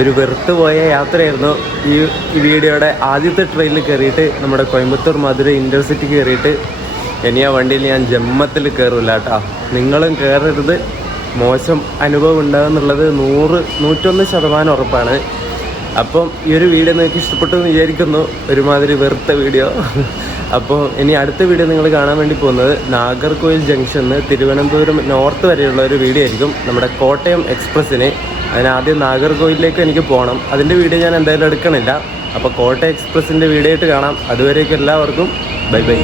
ഒരു വെറുത്തുപോയ യാത്രയായിരുന്നു. ഈ വീഡിയോയുടെ ആദ്യത്തെ ട്രെയിനിൽ കയറിയിട്ട് നമ്മുടെ കോയമ്പത്തൂർ മധുര ഇൻ്റർസിറ്റി കയറിയിട്ട് ഇനി ആ വണ്ടിയിൽ ഞാൻ ജന്മത്തിൽ കയറില്ല കേട്ടോ. നിങ്ങളും കയറരുത്. മോശം അനുഭവം ഉണ്ടാകുന്നുള്ളത് 101% ഉറപ്പാണ്. അപ്പം ഈ ഒരു വീഡിയോ നിങ്ങൾക്ക് ഇഷ്ടപ്പെട്ടു എന്ന് വിചാരിക്കുന്നു. ഒരുമാതിരി വെറുത്ത വീഡിയോ. അപ്പോൾ ഇനി അടുത്ത വീഡിയോ നിങ്ങൾ കാണാൻ വേണ്ടി പോകുന്നത് നാഗർകോയിൽ ജംഗ്ഷനിൽ നിന്ന് തിരുവനന്തപുരം നോർത്ത് വരെയുള്ള ഒരു വീഡിയോ ആയിരിക്കും. നമ്മുടെ കോട്ടയം എക്സ്പ്രസ്സിന് അതിനാദ്യം നാഗർകോയിലേക്ക് എനിക്ക് പോകണം. അതിൻ്റെ വീഡിയോ ഞാൻ എന്തായാലും എടുക്കണില്ല. അപ്പോൾ കോട്ടയം എക്സ്പ്രസ്സിൻ്റെ വീഡിയോ ആയിട്ട് കാണാം. അതുവരേക്കും എല്ലാവർക്കും ബൈ ബൈ.